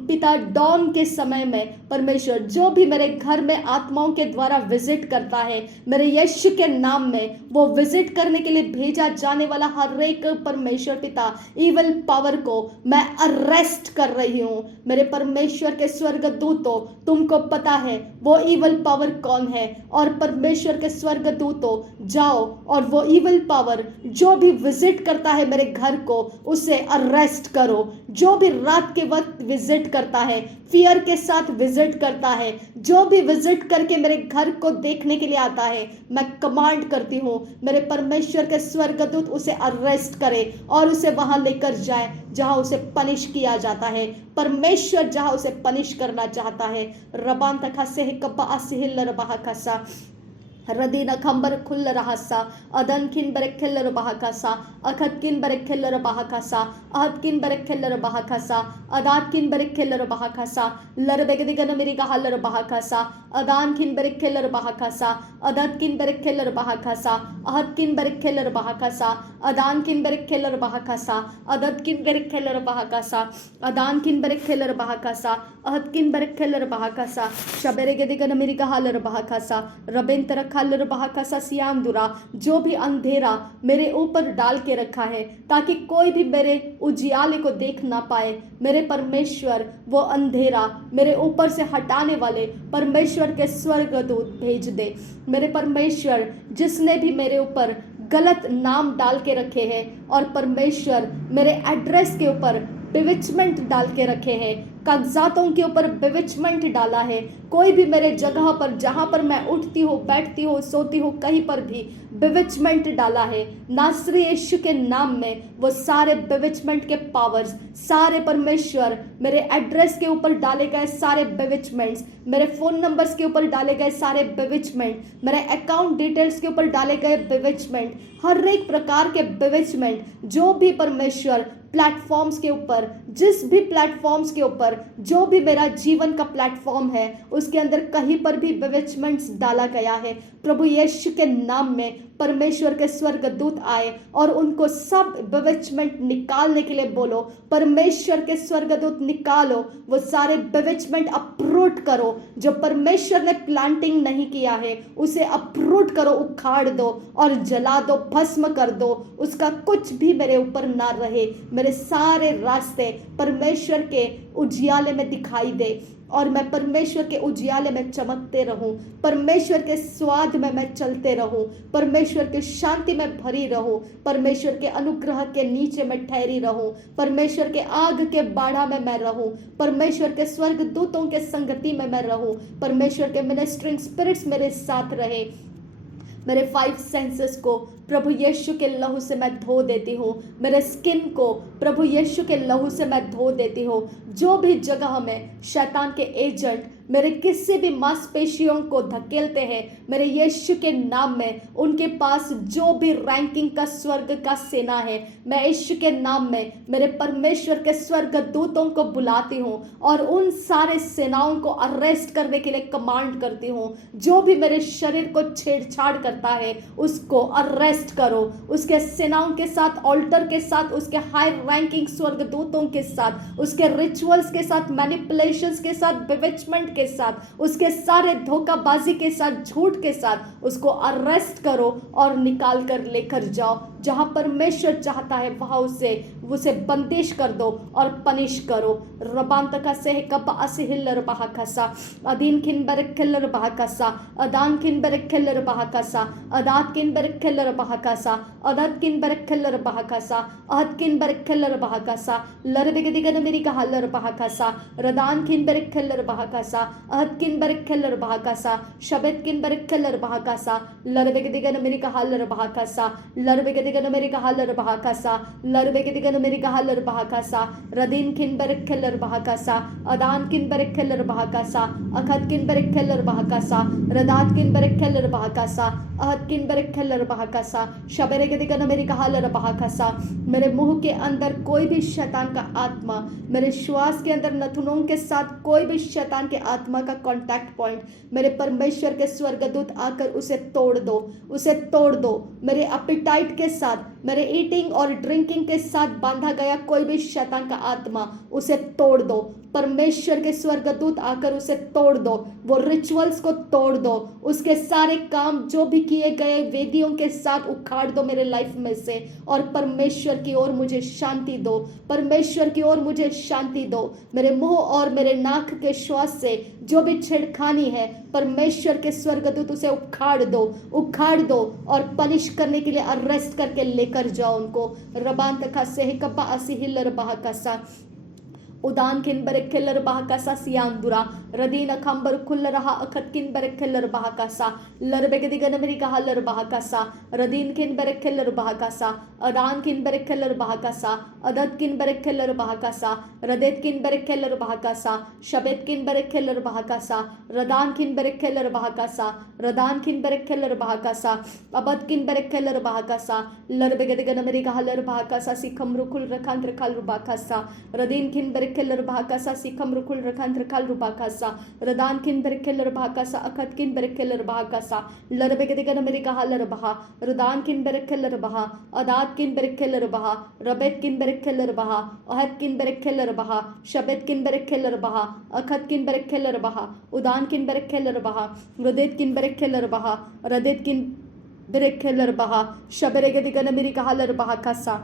पिता डॉन के समय में परमेश्वर जो भी मेरे घर में आत्माओं के द्वारा विजिट करता है, मेरे यीशु के नाम में वो विजिट करने के लिए भेजा जाने वाला हर एक परमेश्वर पिता इवल पावर को मैं अरेस्ट कर रही हूँ। मेरे परमेश्वर के स्वर्गदूतों, तुमको पता है वो इवल पावर कौन है, और परमेश्वर के स्वर्गदूतों जाओ और वो इवल पावर जो भी विजिट करता है मेरे घर को उसे अरेस्ट करो। जो भी रात के वक्त विजिट करता है, फियर के साथ विजिट करता है, जो भी विजिट करके मेरे घर को देखने के लिए आता है, मैं कमांड करती हूँ मेरे परमेश्वर के स्वर्गदूत उसे अरेस्ट करे और उसे वहां लेकर जाए जहां उसे पनिश किया जाता है। परमेश्वर जहां उसे पनिश करना चाहता है। रबान तखा से कब्बा असिहिल रबहा कसा, रदीन खंबर खुल रहसा, अदन किन बरखेल रबहकसा, अखत किन बरखेल रबहकसा, अहत किन बरखेल रबहकसा, अदात किन बरखेल रबहकसा, लरबेगदिगन मेरी कहा लरबहकसा, Adan kin berekeller bahakasa, Adat kin berekeller bahakasa, Ahat kin berekeller bahakasa, Adan kin berekeller bahakasa, Adat kin berekeller bahakasa, Adan kin berekeller bahakasa, Ahat kin berekeller bahakasa, Shaberegedigan America haller bahakasa, Rabenter खालर बहाकसा सियाम दुरा, जो भी अंधेरा मेरे ऊपर डाल के रखा है ताकि कोई भी मेरे उजियाले को देख ना पाए, मेरे परमेश्वर वो अंधेरा मेरे ऊपर से हटाने वाले परमेश्वर के स्वर्गदूत भेज दे। मेरे परमेश्वर जिसने भी मेरे ऊपर गलत नाम डाल के रखे हैं और परमेश्वर मेरे एड्रेस के ऊपर बिविचमेंट डाल के रखे हैं, कागजातों के ऊपर बिविचमेंट डाला है, कोई भी मेरे जगह पर जहाँ पर मैं उठती हूँ, बैठती हूँ, सोती हूँ, कहीं पर भी बिविचमेंट डाला है, नासरी यीशु के नाम में वो सारे बिविचमेंट के पावर्स, सारे परमेश्वर मेरे एड्रेस के ऊपर डाले गए सारे बिविचमेंट्स, मेरे फ़ोन नंबर्स के ऊपर डाले गए सारे बिविचमेंट, मेरे अकाउंट डिटेल्स के ऊपर डाले गए बिविचमेंट, हर एक प्रकार के बिविचमेंट जो भी परमेश्वर प्लेटफॉर्म्स के ऊपर, जिस भी प्लेटफॉर्म्स के ऊपर, जो भी मेरा जीवन का प्लेटफॉर्म है उसके अंदर कहीं पर भी बिविचमेंट्स डाला गया है, प्रभु यीशु के नाम में परमेश्वर के स्वर्गदूत आए और उनको सब बिविचमेंट निकालने के लिए बोलो। परमेश्वर के स्वर्गदूत निकालो, वो सारे बिविचमेंट अप्रूट करो। जो परमेश्वर ने प्लांटिंग नहीं किया है उसे अप्रूट करो, उखाड़ दो और जला दो, भस्म कर दो, उसका कुछ भी मेरे ऊपर ना रहे। मेरे सारे रास्ते परमेश्वर के उजियाले में दिखाई दे और मैं परमेश्वर के उजियाले में चमकते रहूं, परमेश्वर के स्वाद में मैं चलते रहूं, परमेश्वर के शांति में भरी रहूं, परमेश्वर के अनुग्रह के नीचे मैं ठहरी रहूं, परमेश्वर के आग के बाड़ा में मैं रहूं, परमेश्वर के स्वर्गदूतों के संगति में मैं रहूं, परमेश्वर के मिनिस्ट्रिंग स्पिरिट्स मेरे साथ रहे। मेरे 5 सेंसेस को प्रभु यीशु के लहू से मैं धो देती हूँ, मेरे स्किन को प्रभु यीशु के लहू से मैं धो देती हूँ। जो भी जगह में शैतान के एजेंट मेरे किसी भी मांसपेशियों को धकेलते हैं, मेरे यीशु के नाम में उनके पास जो भी रैंकिंग का स्वर्ग का सेना है, मैं यीशु के नाम में मेरे परमेश्वर के स्वर्गदूतों को बुलाती हूँ और उन सारे सेनाओं को अरेस्ट करने के लिए कमांड करती हूँ। जो भी मेरे शरीर को छेड़छाड़ करता है उसको अरेस्ट करो, उसके सेनाओं के साथ, ऑल्टर के साथ, उसके हाई रैंकिंग स्वर्गदूतों के साथ, उसके रिचुअल्स के साथ, मैनिपुलेशंस के साथ, बिविचमेंट के साथ, उसके सारे धोखाबाजी के साथ, झूठ के साथ उसको अरेस्ट करो और निकाल कर लेकर जाओ। जहां परमेश्वर चाहता है वहां उसे बंदिश कर दो और पनिश करो। रबांतका से कप असिहिल्लर बहाकसा, अदीन किन बरखेल्लर बहाकसा, अदान किन बरखेल्लर बहाकसा, अदात किन बरखेल्लर बहाकसा, अदत किन बरखेल्लर बहाकसा, अहत किन बरखेल्लर बहाकसा, लरबिगदिगन मेरी कहल्लर बहाकसा, रदान किन बरखेल्लर बहाकसा, अहत किन बरखेल्लर बहाकसा, शबत किन बरखेल्लर बहाकसा, लरबिगदिगन मेरी कहल्लर बहाकसा, लरबिगदिगन मेरी कहल्लर बहाकसा, लरबिगदिगन मेरी कहल्लर बहाकसा, रदीन किन बरखेल्लर बहाकसा, अदान किन बरखेल्लर बहाकसा, अखत किन बरखेल्लर बहाकसा, रदात किन बरखेल्लर बहाकसा, अहत किन बरखेल्लर बहाकसा, शबरेगदिगन मेरी कहल्लर बहाकसा। मेरे मुंह के अंदर कोई भी शैतान का आत्मा, मेरे श्वास के अंदर नथुनों के साथ कोई भी शैतान के आत्मा का कांटेक्ट पॉइंट, मेरे परमेश्वर के स्वर्गदूत आकर उसे तोड़ दो, उसे तोड़ दो। मेरे एपेटाइट के साथ, मेरे ईटिंग और ड्रिंकिंग के साथ बांधा गया कोई भी शैतान का आत्मा उसे तोड़ दो। परमेश्वर के स्वर्गदूत आकर उसे तोड़ दो, वो रिचुअल्स को तोड़ दो, उसके सारे काम जो भी किए गए वेदियों के साथ उखाड़ दो मेरे लाइफ में से और परमेश्वर की ओर मुझे शांति दो, परमेश्वर की ओर मुझे शांति दो। मेरे मुंह और मेरे नाक के श्वास से जो भी छेड़खानी है परमेश्वर के स्वर्गदूत उसे उखाड़ दो, उखाड़ दो और पनिश करने के लिए अरेस्ट करके लेकर जाओ उनको। रबांत का सेहकपा असिहिल्लर बहाकसा, उदान किन बरखेल्लर बहाकसा सियांदुरा, रदीन अखंबर खुल्ल रहा अखत किन बरखेल्लर बहाकसा, लरबेगदिगन मेरी कहल्लर बहाकसा, रदीन किन बरखेल्लर बहाकसा, अदान किन बरखेल्लर बहाकसा, अदत किन बरखेल्लर बहाकसा, रदेत किन बरखेल्लर बहाकसा, शबेत किन बरखेल्लर बहाकसा, रदान किन बरखेल्लर बहाकसा, रदान किन बरखेल्लर बहाकसा, अबद किन बरखेल्लर बहाकसा, लरबेगदिगन मेरी कहल्लर बहाकसा, सिखम रुकुल रखांत रखाल रुबाकसा, रदीन किन berekeller bahakasa sikam rukul rakantr kal rubakasa radan kin berekeller bahakasa akat kin berekeller bahakasa larbegedigan amerika haller baha radan kin berekeller baha adat kin berekeller baha rabet kin berekeller baha ahat kin berekeller baha shabet kin berekeller baha akat kin berekeller baha udan kin berekeller baha radet kin berekeller baha radet kin berekeller baha shaberegedigan amerika haller bahakasa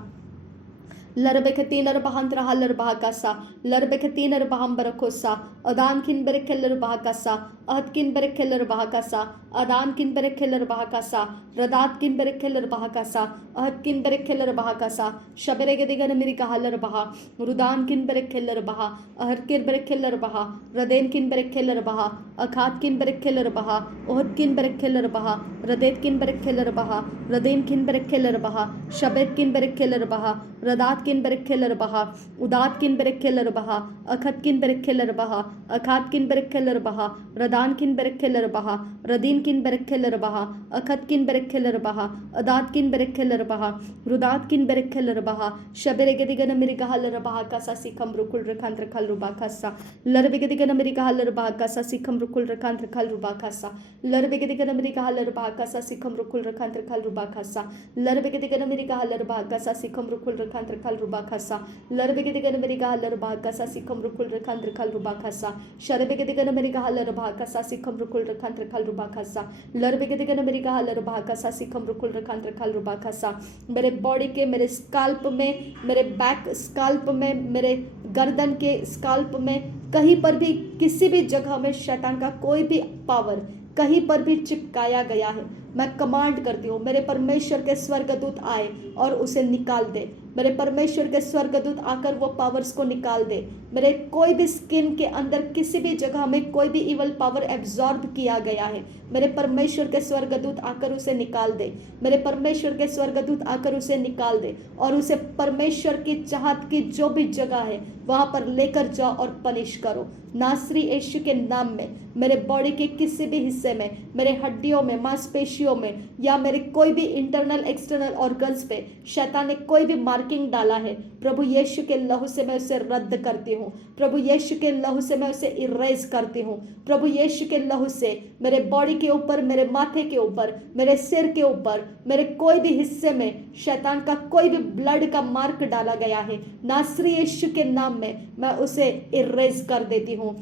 लरबेकतीनर बहंतर हलर बहाकसा लरबेकतीनर बहंबर कोसा अदान किन बेरेकेलर बहाकसा अहत किन बेरेकेलर बहाकसा अदान किन बेरेकेलर बहाकसा रदात किन बेरेकेलर बहाकसा अहत किन बेरेकेलर बहाकसा शबरेगदिगन मिरिका हलर बहा रुदान किन बेरेकेलर बहा अहर किन बेरेकेलर बहा रदेन किन बेरेकेलर बहा अखात किन बेरेकेलर बहा ओहत किन बेरेकेलर बहा रदेत किन बेरेकेलर बहा रदेन किन बेरेकेलर बहा शबेत किन बेरेकेलर बहा रदात किन berekeller baha udat kin berekeller baha akhat kin berekeller baha akhat kin berekeller baha radan kin berekeller baha radin kin berekeller baha akhat kin berekeller baha adat kin berekeller baha rudat kin berekeller baha shaberegedigan amerika haller baha kasa sikam rukul rakantr kal ruba kasa larbegedigan amerika haller baha kasa sikam rukul rakantr kal ruba kasa larbegedigan amerika haller baha kasa sikam rukul rakantr kal ruba kasa larbegedigan amerika haller baha kasa sikam rukul rakantr kal ruba kasa larbegedigan amerika haller baha kasa sikam rukul rakantr kal ruba kasa sharbegedigan amerika haller baha kasa sikam rukul rakantr kal ruba kasa larbegedigan amerika haller baha kasa sikam rukul rakantr kal ruba kasa मेरे बॉडी के मेरे स्काल्प में मेरे बैक स्काल्प में मेरे गर्दन के स्काल्प में कहीं पर भी किसी भी जगह में शैतान का कोई भी पावर कहीं पर भी चिपकाया गया है मैं कमांड करती हूँ मेरे परमेश्वर के स्वर्गदूत आए और उसे निकाल दे मेरे परमेश्वर के स्वर्गदूत आकर वो पावर्स को निकाल दे मेरे कोई भी स्किन के अंदर किसी भी जगह में कोई भी इवल पावर एब्जॉर्ब किया गया है मेरे परमेश्वर के स्वर्गदूत आकर उसे निकाल दे मेरे परमेश्वर के स्वर्गदूत आकर उसे निकाल दे और उसे परमेश्वर की चाहत की जो भी जगह है वहां पर लेकर जाओ और पनिश करो नासरी यीशु के नाम में मेरे बॉडी के किसी भी हिस्से में मेरे हड्डियों में मांसपेशियों में या मेरे कोई भी इंटरनल एक्सटर्नल ऑर्गन्स पे शैतान ने कोई भी मार्किंग डाला है प्रभु यीशु के लहू से मैं उसे रद्द करती हूँ प्रभु यीशु के लहू से मैं उसे इरेज करती हूँ प्रभु यीशु के लहू से मेरे बॉडी के ऊपर मेरे माथे के ऊपर मेरे सिर के ऊपर मेरे कोई भी हिस्से में शैतान का कोई भी ब्लड का मार्क डाला गया है नासरी यीशु के नाम में मैं उसे इरेज कर देती हूँ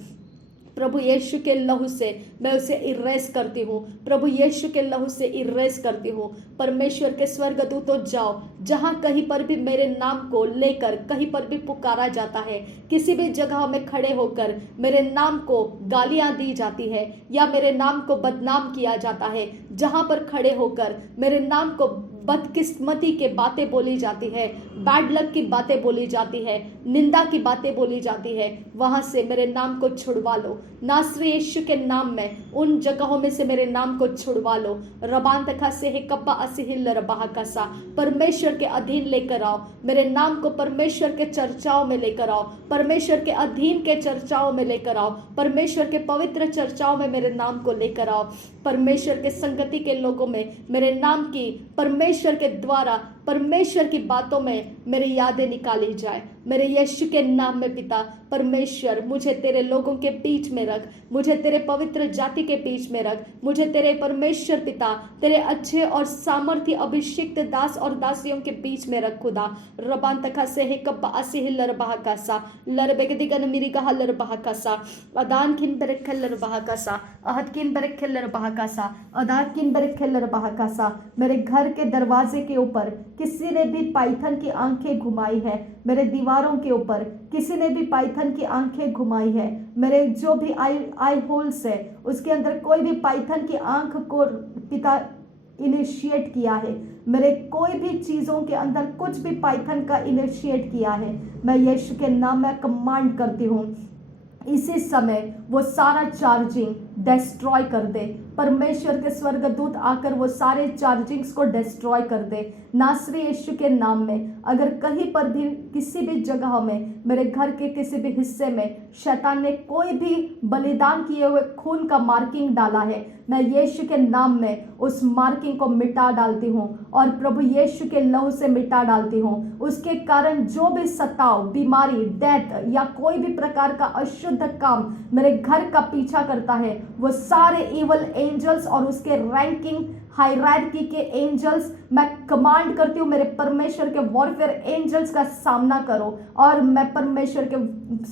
प्रभु यीशु के लहू से मैं उसे इरेज करती हूँ प्रभु यीशु के लहू से इरेज करती हूँ परमेश्वर के स्वर्गदूतों जाओ जहाँ कहीं पर भी मेरे नाम को लेकर कहीं पर भी पुकारा जाता है किसी भी जगह में खड़े होकर मेरे नाम को गालियाँ दी जाती है या मेरे नाम को बदनाम किया जाता है जहाँ पर खड़े होकर मेरे नाम को बदकिस्मती के बातें बोली जाती है बैड लक की बातें बोली जाती है निंदा की बातें बोली जाती है वहां से मेरे नाम को छुड़वा लो नासरी यीशु के नाम में उन जगहों में से मेरे नाम को छुड़वा लो रबान तखा से है कब्बा असिहिल रबाह कसा परमेश्वर के अधीन लेकर आओ मेरे नाम को परमेश्वर के चर्चाओं में लेकर आओ परमेश्वर के अधीन के चर्चाओं में लेकर आओ परमेश्वर के पवित्र चर्चाओं में मेरे नाम को लेकर आओ परमेश्वर के संगति के लोगों में मेरे नाम की परमेश्वर के द्वारा परमेश्वर की बातों में मेरी यादें निकाली जाए मेरे यीशु के नाम में पिता परमेश्वर मुझे तेरे लोगों के बीच में रख मुझे तेरे पवित्र जाति के बीच में रख मुझे तेरे परमेश्वर पिता तेरे अच्छे और सामर्थ्य अभिषिक्त दास और दासियों के बीच में रख खुदा रबान तखा से है कब्बा असिहिल रबाह कासा लरबेगदिगन मिरिगा हलर बाह कासा अदान किन बेरेखल बाह कासा अहद किन बेरेखल बाह कासा अदात किन बेरेखल बाह कासा मेरे घर के दरवाजे के ऊपर किसी ने भी पाइथन की आंखें घुमाई है मेरे दीवारों के ऊपर किसी ने भी पाइथन की आंखें घुमाई है मेरे जो भी आई होल्स है उसके अंदर कोई भी पाइथन की आंख को पिता इनिशिएट किया है मेरे कोई भी चीज़ों के अंदर कुछ भी पाइथन का इनिशिएट किया है मैं यीशु के नाम में कमांड करती हूँ इसी समय वो सारा चार्जिंग डिस्ट्रॉय कर दे परमेश्वर के स्वर्गदूत आकर वो सारे चार्जिंग्स को डिस्ट्रॉय कर दे नासरी यीशु के नाम में। अगर कहीं पर भी किसी भी जगह में, मेरे घर के किसी भी हिस्से में शैतान ने कोई भी बलिदान किए हुए खून का मार्किंग डाला है, मैं यीशु के नाम में उस मार्किंग को मिटा डालती हूँ और प्रभु यीशु के लहू से मिटा डालती हूँ। उसके कारण जो भी सताव, बीमारी, डेथ या कोई भी प्रकार का अशुद्ध काम मेरे घर का पीछा करता है, वो सारे इवल एंजल्स और उसके रैंकिंग हायरार्की के एंजल्स, मैं कमांड करती हूँ मेरे परमेश्वर के वॉरफेयर एंजल्स का सामना करो। और मैं परमेश्वर के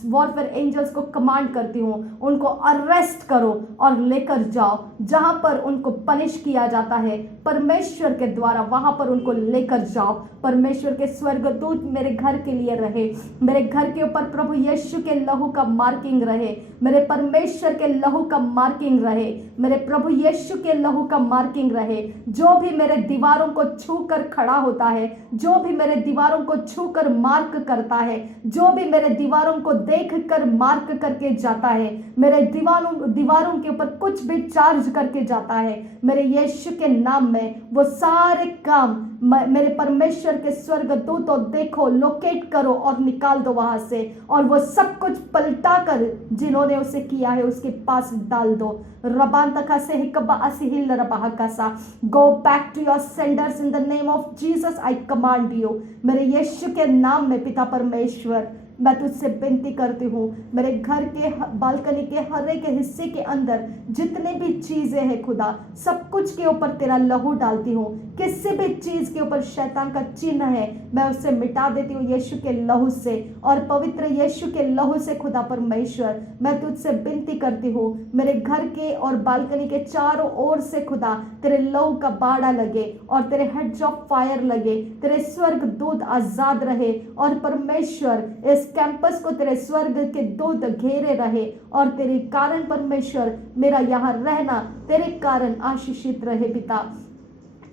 वॉरफेयर एंजल्स को कमांड करती हूँ, उनको अरेस्ट करो और लेकर जाओ जहां पर उनको पनिश किया जाता है परमेश्वर के द्वारा, वहां पर उनको लेकर जाओ। परमेश्वर के स्वर्गदूत मेरे घर के लिए रहे, मेरे घर के ऊपर प्रभु यीशु के लहू का मार्किंग रहे, मेरे परमेश्वर के लहू का मार्किंग रहे, मेरे प्रभु यीशु के लहू का मार्किंग रहे। जो भी मेरे दीवारों को छू कर खड़ा होता है, जो भी मेरे दीवारों को छू कर मार्क करता है, जो भी मेरे दीवारों को देख कर मार्क करके जाता है, मेरे दीवारों के ऊपर कुछ भी चार्ज करके जाता है, मेरे यीशु के नाम में वो सारे काम मेरे परमेश्वर के स्वर्गदूत तो देखो, लोकेट करो और निकाल दो वहां से, और वो सब कुछ पलटा कर जिन्होंने उसे किया है उसके पास डाल दो। रबांतका से हिकबा असिहिल रबाहकासा, go back to your senders in the name of Jesus I command you. मेरे यीशु के नाम में पिता परमेश्वर, मैं तुझसे विनती करती हूँ, मेरे घर के बालकनी के हर एक हिस्से के अंदर जितने भी चीजें हैं खुदा, सब कुछ के ऊपर तेरा लहू डालती हूँ। किसी भी चीज के ऊपर शैतान का चिन्ह है, मैं उसे मिटा देती हूँ यीशु के लहू से, और पवित्र यीशु के लहू से खुदा परमेश्वर मैं तुझसे विनती करती हूँ, मेरे घर के और बालकनी के चारों ओर से खुदा तेरे लहू का बाड़ा लगे और तेरे हेड्स ऑफ फायर लगे, तेरे स्वर्ग दूत आजाद रहे, और परमेश्वर इस कैंपस को तेरे स्वर्ग के दूत घेरे रहे, और तेरे कारण परमेश्वर मेरा यहाँ रहना तेरे कारण आशीषित रहे। पिता,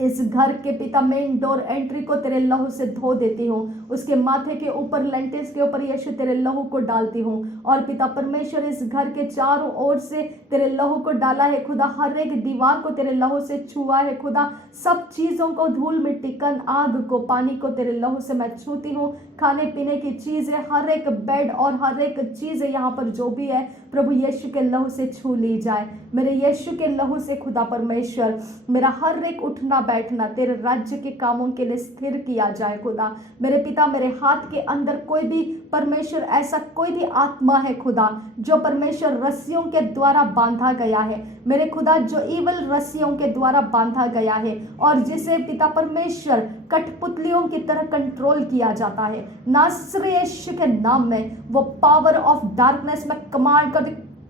इस घर के पिता मेन डोर एंट्री को तेरे लहू से धो देती हूँ, उसके माथे के ऊपर लेंटिल्स के ऊपर यीशु तेरे लहू को डालती हूँ, और पिता परमेश्वर इस घर के चारों ओर से तेरे लहू को डाला है खुदा, हर एक दीवार को तेरे लहू से छुआ है खुदा, सब चीज़ों को, धूल मिट्टी कण आग को, पानी को तेरे लहू से मैं छूती हूँ, खाने पीने की चीज़ें, हर एक बेड और हर एक चीज़ यहाँ पर जो भी है प्रभु यीशु के लहू से छू ली जाए। मेरे यीशु के लहू से खुदा परमेश्वर मेरा हर एक उठना बैठना तेरे राज्य के कामों के लिए स्थिर किया जाए खुदा। मेरे पिता, मेरे हाथ के अंदर कोई भी परमेश्वर ऐसा कोई भी आत्मा है खुदा जो परमेश्वर रस्सियों के द्वारा बांधा गया है, मेरे खुदा जो इवल रस्सियों के द्वारा बांधा गया है, और जिसे पिता परमेश्वर कठपुतलियों की तरह कंट्रोल किया जाता है, नासरी यीशु के नाम में वो पावर ऑफ डार्कनेस में कमांड कर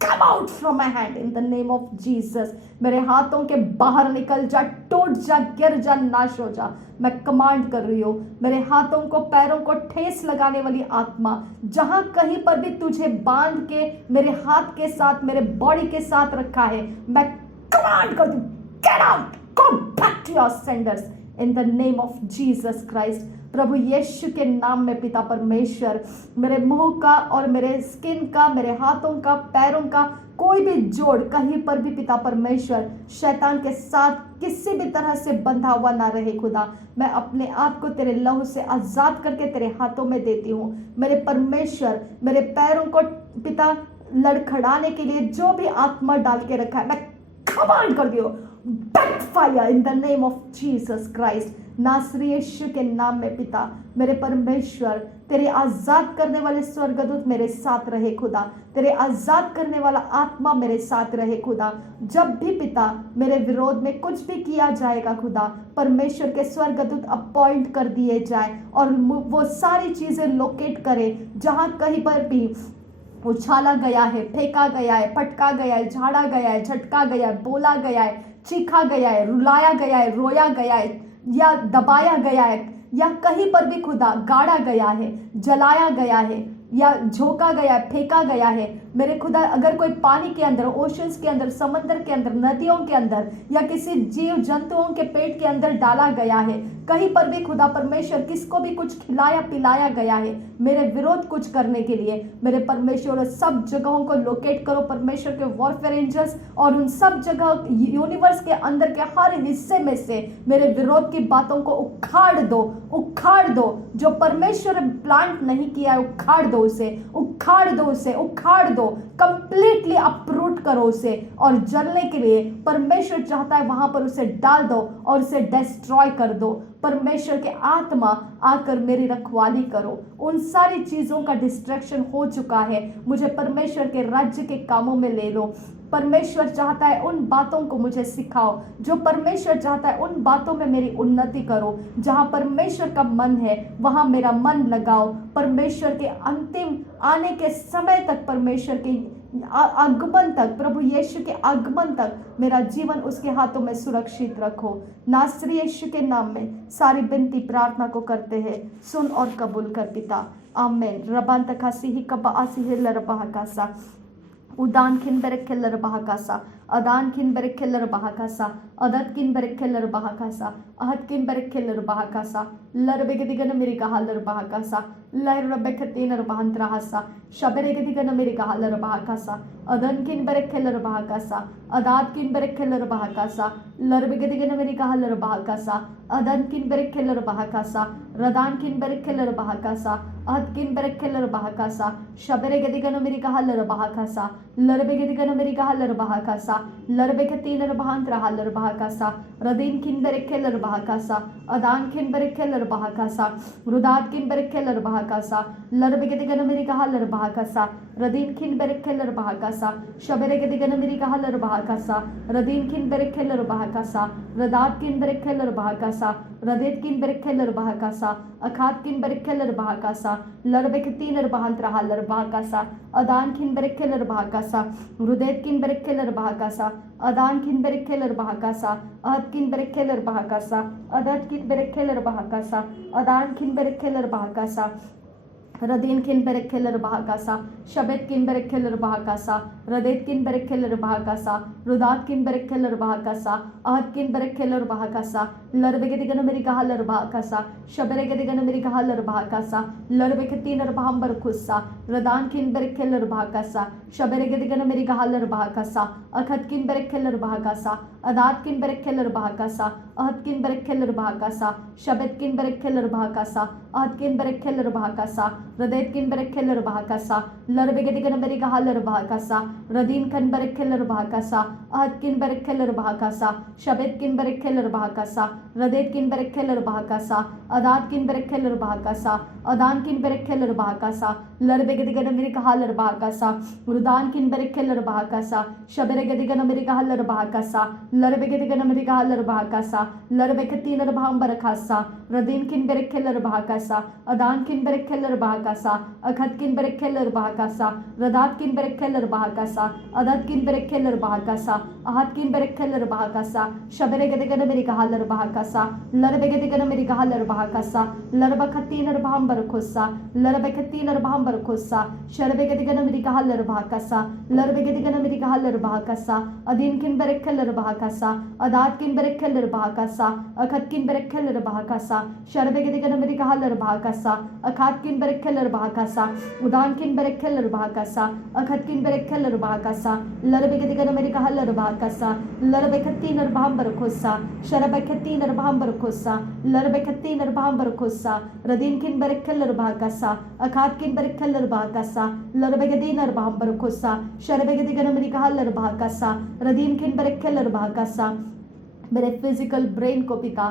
come out from my hand in the name of Jesus। मेरे हाथों के बाहर निकल जा, टूट जा, गिर जा, नाश हो जा, मैं कमांड कर रही हूँ। मेरे हाथों को, पैरों को ठेस लगाने वाली आत्मा, जहां कहीं पर भी तुझे बांध के मेरे हाथ के साथ, मेरे बॉडी के साथ रखा है, मैं कमांड कर दूं, get out, go back to your senders in the name of Jesus Christ। प्रभु यीशु के नाम में पिता परमेश्वर मेरे मुंह का और मेरे स्किन का, मेरे हाथों का, पैरों का कोई भी जोड़ कहीं पर भी पिता परमेश्वर शैतान के साथ किसी भी तरह से बंधा हुआ ना रहे खुदा। मैं अपने आप को तेरे लहू से आजाद करके तेरे हाथों में देती हूँ। मेरे परमेश्वर, मेरे पैरों को पिता लड़खड़ाने के लिए जो भी आत्मा डाल के रखा है, मैं कमांड कर दियो, backfire in the name of Jesus Christ. नासरी यीशु के नाम में पिता मेरे परमेश्वर, तेरे आजाद करने वाले स्वर्गदूत मेरे साथ रहे खुदा, तेरे आजाद करने वाला आत्मा मेरे साथ रहे खुदा। जब भी पिता मेरे विरोध में कुछ भी किया जाएगा खुदा, परमेश्वर के स्वर्गदूत अपॉइंट कर दिए जाए और वो सारी चीजें लोकेट करे जहां कहीं पर भी उछाला गया है, फेंका गया है, पटका गया है, झाड़ा गया है, झटका गया है, बोला गया है, चीखा गया है, रुलाया गया है, रोया गया है, या दबाया गया है, या कहीं पर भी खुदा गाड़ा गया है, जलाया गया है, या झोंका गया है, फेंका गया है, मेरे खुदा अगर कोई पानी के अंदर, ओशंस के अंदर, समंदर के अंदर, नदियों के अंदर या किसी जीव जंतुओं के पेट के अंदर डाला गया है, कहीं पर भी खुदा परमेश्वर किसको भी कुछ खिलाया पिलाया गया है मेरे विरोध कुछ करने के लिए, मेरे परमेश्वर सब जगहों को लोकेट करो परमेश्वर के वॉरफेयर एंजल्स, और उन सब जगह यूनिवर्स के अंदर के हर हिस्से में से मेरे विरोध की बातों को उखाड़ दो, उखाड़ दो। जो परमेश्वर प्लांट नहीं किया है उखाड़ दो उसे, उखाड़ दो उसे, उखाड़ दो, कंप्लीटली अपरूट करो उसे। और जलने के लिए परमेश्वर चाहता है वहां पर उसे डाल दो और उसे डिस्ट्रॉय कर दो। परमेश्वर के आत्मा आकर मेरी रखवाली करो। उन सारी चीजों का डिस्ट्रैक्शन हो चुका है, मुझे परमेश्वर के राज्य के कामों में ले लो। परमेश्वर चाहता है उन बातों को मुझे सिखाओ जो परमेश्वर चाहता है, उन बातों में मेरी उन्नति करो। जहां परमेश्वर का मन है वहां मेरा मन लगाओ। परमेश्वर के अंतिम आने के समय तक, परमेश्वर के आगमन तक, प्रभु यीशु के आगमन तक मेरा जीवन उसके हाथों में सुरक्षित रखो। नासरी यीशु के नाम में सारी विनती प्रार्थना को करते हैं, सुन और कबूल कर पिता, आमेन। रबान तकासी ही कबा आसी है लरबा कासा उदान खिन बेरे खेलर बहाकासा, अदान किन बेरे खेलर बहाकासा, अदत किन बेरे खेलर बहाकासा, अहत किन बेरे खेलर बहाकासा, लरबे के दिगन मेरी कहालर बहाकासा, लहर रबे खतीनर बहंतराहासा, शबरे के दिगन मेरी कहालर बहाकासा, अदन किन बेरे खेलर बहाकासा, अदात किन बेरे खेलर बहाकासा, लरबे के दिगन मेरी कहालर बहाकासा, अदन किन बेरे खेलर बहाकासा, रदान किन बेरे खेलर बहाकासा, अहत किन बेरे खेलर बहाकासा, शबरे के दिगन मेरी कहालर बहाकासा, लरबे के दिगन मेरी कहालर बहाकासा, लरबे के तीनर बहांतरा हालर बहाकासा, रदीन किन बेरे खेलर बहाकासा, अदान किन बेरे खेलर बहाकासा, रुदात किन बेरे खेलर बहाकासा, लरबे के दिगन मेरी कहालर बहाकासा, रदीन किन बेरे खेलर बहाकासा, शबरे के दिगन मेरी कहालर बहाकासा, रदीन किन बेरे खेलर बहाकासा, रदात किन बेरे खेलर बहाकासा, रदेत किन बेरे खेलर बहाकासा, अखात किन बेरे खेलर बहाकासा, लरबे के तीनर बहांतरा हालर बहाकासा, अदान किन बेरे खेलर बहाकासा, रुदेत किन बेरे खेलर बहाकासा, अदान किन बेरे खेलर बहाकासा, अहत किन बेरे खेलर बहाकासा, अदत किन बेरे खेलर बहाकासा, अदान किन बेरे खेलर बहाकासा, रदीन किन बेरे खेलर बहाकासा, शबेत किन बेरे खेलर बहाकासा, रदेत किन बेरे खेलर बहाकासा, रुदात किन बेरे खेलर बहाकासा, अहत किन बेरे खेलर बहाकासा, लरबे के दिगन मेरी कहालर बहाकासा, शबरे के दिगन मेरी कहालर बहाकासा, लरबे के तीनर बहंबर खुस्सा, रदान किन बेरे खेलर बहाकासा, शबरे के दिगन मेरी कहालर बहाकासा, अखत किन बेरे खेलर बहाकासा, अदात किन बेरे खेलर बहाकासा, अहत किन बेरे खेलर बहाकासा, शबेत किन बेरे खेलर बहाकासा, अहत किन बेरे खेलर बहाकासा, रदेत किन बेरे खेलर बहाकासा, लरबे के दिगन मेरी कहालर बहाकासा, रदीन किन बेरे खेलर बहाकासा, अहत किन बेरे खेलर बहाकासा, शबेत किन बेरे खेलर बहाकासा, रदेत किन बेरे खेलर बहाकासा, अदात किन बेरे खेलर बहाकासा, अदान किन बेरे खेलर बहाकासा, लरबे के दिगन मेरी कहालर बहाकासा, रुदान किन बेरे खेलर बहाकासा, शबरे के दिगन मेरी कहालर बहाकासा, लरबे के दिगन मेरी कहालर बहाकासा, लरबे के तीनर बहंबर खासा, रदीन किन बेरे खेलर बहाकासा, अदान किन बेरे खेलर बहाकासा, अखत किन बेरे खेलर बहाकासा, रदात किन बेरे खेलर बहाकासा, अदत किन बेरे खेलर बहाकासा, अहत किन बेरे खेलर बहाकासा, शबरे के दिगन मेरी कहालर बहाकासा, लरबे के दिगन मेरी कहालर बहाकासा, लरबा खतीनर बहंबर खुस्सा, लरबे खतीनर बहंबर खुस्सा, शरबे के दिगन मेरी कहालर बहाकासा, लरबे के दिगन मेरी कहालर बहाकासा, अदीन किन बेरे खेलर बहाकासा, अदात किन बेरे खेलर बहाकासा, अखत किन बेरे खेलर बहाकासा, शरबे के दिगन मेरी कहालर बहाकासा, अखात किन बेरे खेलर बहाकासा, उदान किन बेरे खेलर बहाकासा, अखत किन बेरे खेलर बहाकासा, लरबे के दिगन मेरी कहालर बहाकासा, लरबे खतीनर बहंबर खुस्सा, शरबे खतीनर बहंबर खुस्सा, लरबे खतीनर बहंबर खुस्सा, रदीन किन बेरे खेलर बहाकासा, अखात किन बेरे खेलर बहाकासा, लरबे के दीनर बहंबर खुस्सा, शरबे के दिगन मेरी कहालर बहाकासा, रदीन किन बेरे खेलर बहाकासा। मेरे फिजिकल ब्रेन को पिता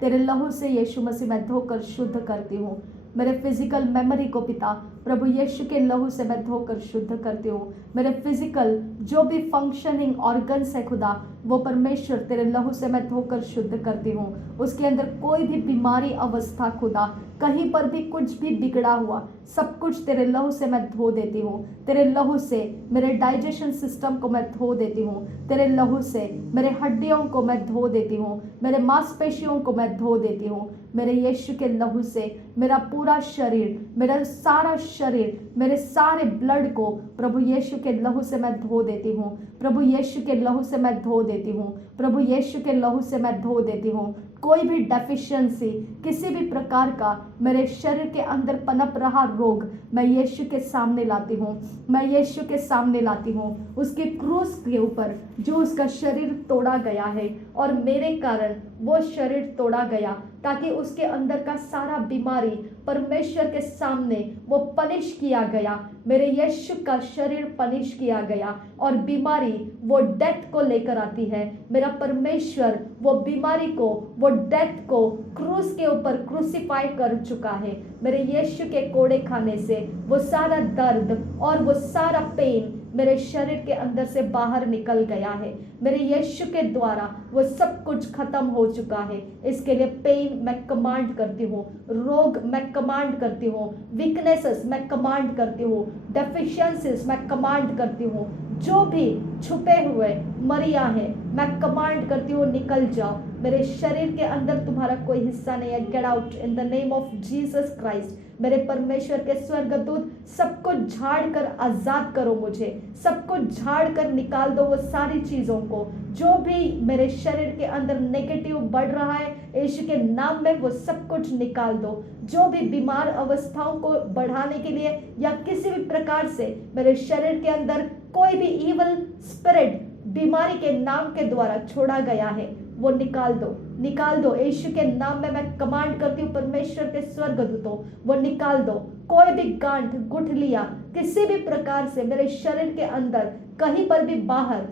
तेरे लहू से यीशु मसीह मैं धोकर शुद्ध करती हूँ। मेरे फिजिकल मेमोरी को पिता प्रभु यीशु के लहू से मैं धोकर शुद्ध करती हूँ। मेरे फिजिकल जो भी फंक्शनिंग ऑर्गन्स है खुदा, वो परमेश्वर तेरे लहू से मैं धोकर शुद्ध करती हूँ। उसके अंदर कोई भी बीमारी अवस्था खुदा, कहीं पर भी कुछ भी बिगड़ा हुआ, सब कुछ तेरे लहू से मैं धो देती हूँ। तेरे लहू से मेरे डाइजेशन सिस्टम को मैं धो देती हूँ। तेरे लहू से मेरे हड्डियों को मैं धो देती हूँ। मेरे मांसपेशियों को मैं धो देती हूँ। मेरे यीशु के लहू से मेरा पूरा शरीर, मेरा सारा शरीर, मेरे सारे ब्लड को प्रभु यीशु के लहू से मैं धो देती हूँ। प्रभु यीशु के लहू से मैं धो देती हूँ। प्रभु यीशु के लहू से मैं धो देती हूँ। कोई भी डेफिशिएंसी, किसी भी प्रकार का मेरे शरीर के अंदर पनप रहा रोग, मैं यीशु के सामने लाती हूँ। मैं यीशु के सामने लाती हूँ। उसके क्रूस के ऊपर जो उसका शरीर तोड़ा गया है और मेरे कारण वो शरीर तोड़ा गया, ताकि उसके अंदर का सारा बीमारी परमेश्वर के सामने वो पनिश किया गया। मेरे यीशु का शरीर पनिश किया गया और बीमारी वो डेथ को लेकर आती है। मेरा परमेश्वर वो बीमारी को, वो डेथ को क्रूस के ऊपर क्रूसिफाई कर चुका है। मेरे यीशु के कोड़े खाने से वो सारा दर्द और वो सारा पेन मेरे शरीर के अंदर से बाहर निकल गया है। मेरे यीशु के द्वारा वो सब कुछ खत्म हो चुका है। इसके लिए पेन मैं कमांड करती हूँ, रोग मैं कमांड करती हूँ, वीकनेसेस मैं कमांड करती हूँ, डेफिशिएंसीज मैं कमांड करती हूँ। जो भी छुपे हुए मरिया है मैं कमांड करती हूँ, निकल जाओ। मेरे शरीर के अंदर तुम्हारा कोई हिस्सा नहीं है। Get out in the name of Jesus Christ. मेरे परमेश्वर के स्वर्गदूत सबको झाड़ कर आजाद करो मुझे, सबको झाड़ कर निकाल दो वो सारी चीजों को जो भी मेरे शरीर के अंदर नेगेटिव बढ़ रहा है। यीशु के नाम में वो सब कुछ निकाल दो। जो भी बीमार अवस्थाओं को बढ़ाने के लिए या किसी भी प्रकार से मेरे शरीर के अंदर कोई भी इविल स्पिरिट बीमारी के नाम के द्वारा छोड़ा गया है, वो निकाल दो, निकाल दो। यीशु के नाम में मैं कमांड करती हूँ परमेश्वर के स्वर्गदूतों, वो निकाल दो। कोई भी गांठ, गुठलियां किसी भी प्रकार से मेरे शरीर के अंदर कहीं पर भी बाहर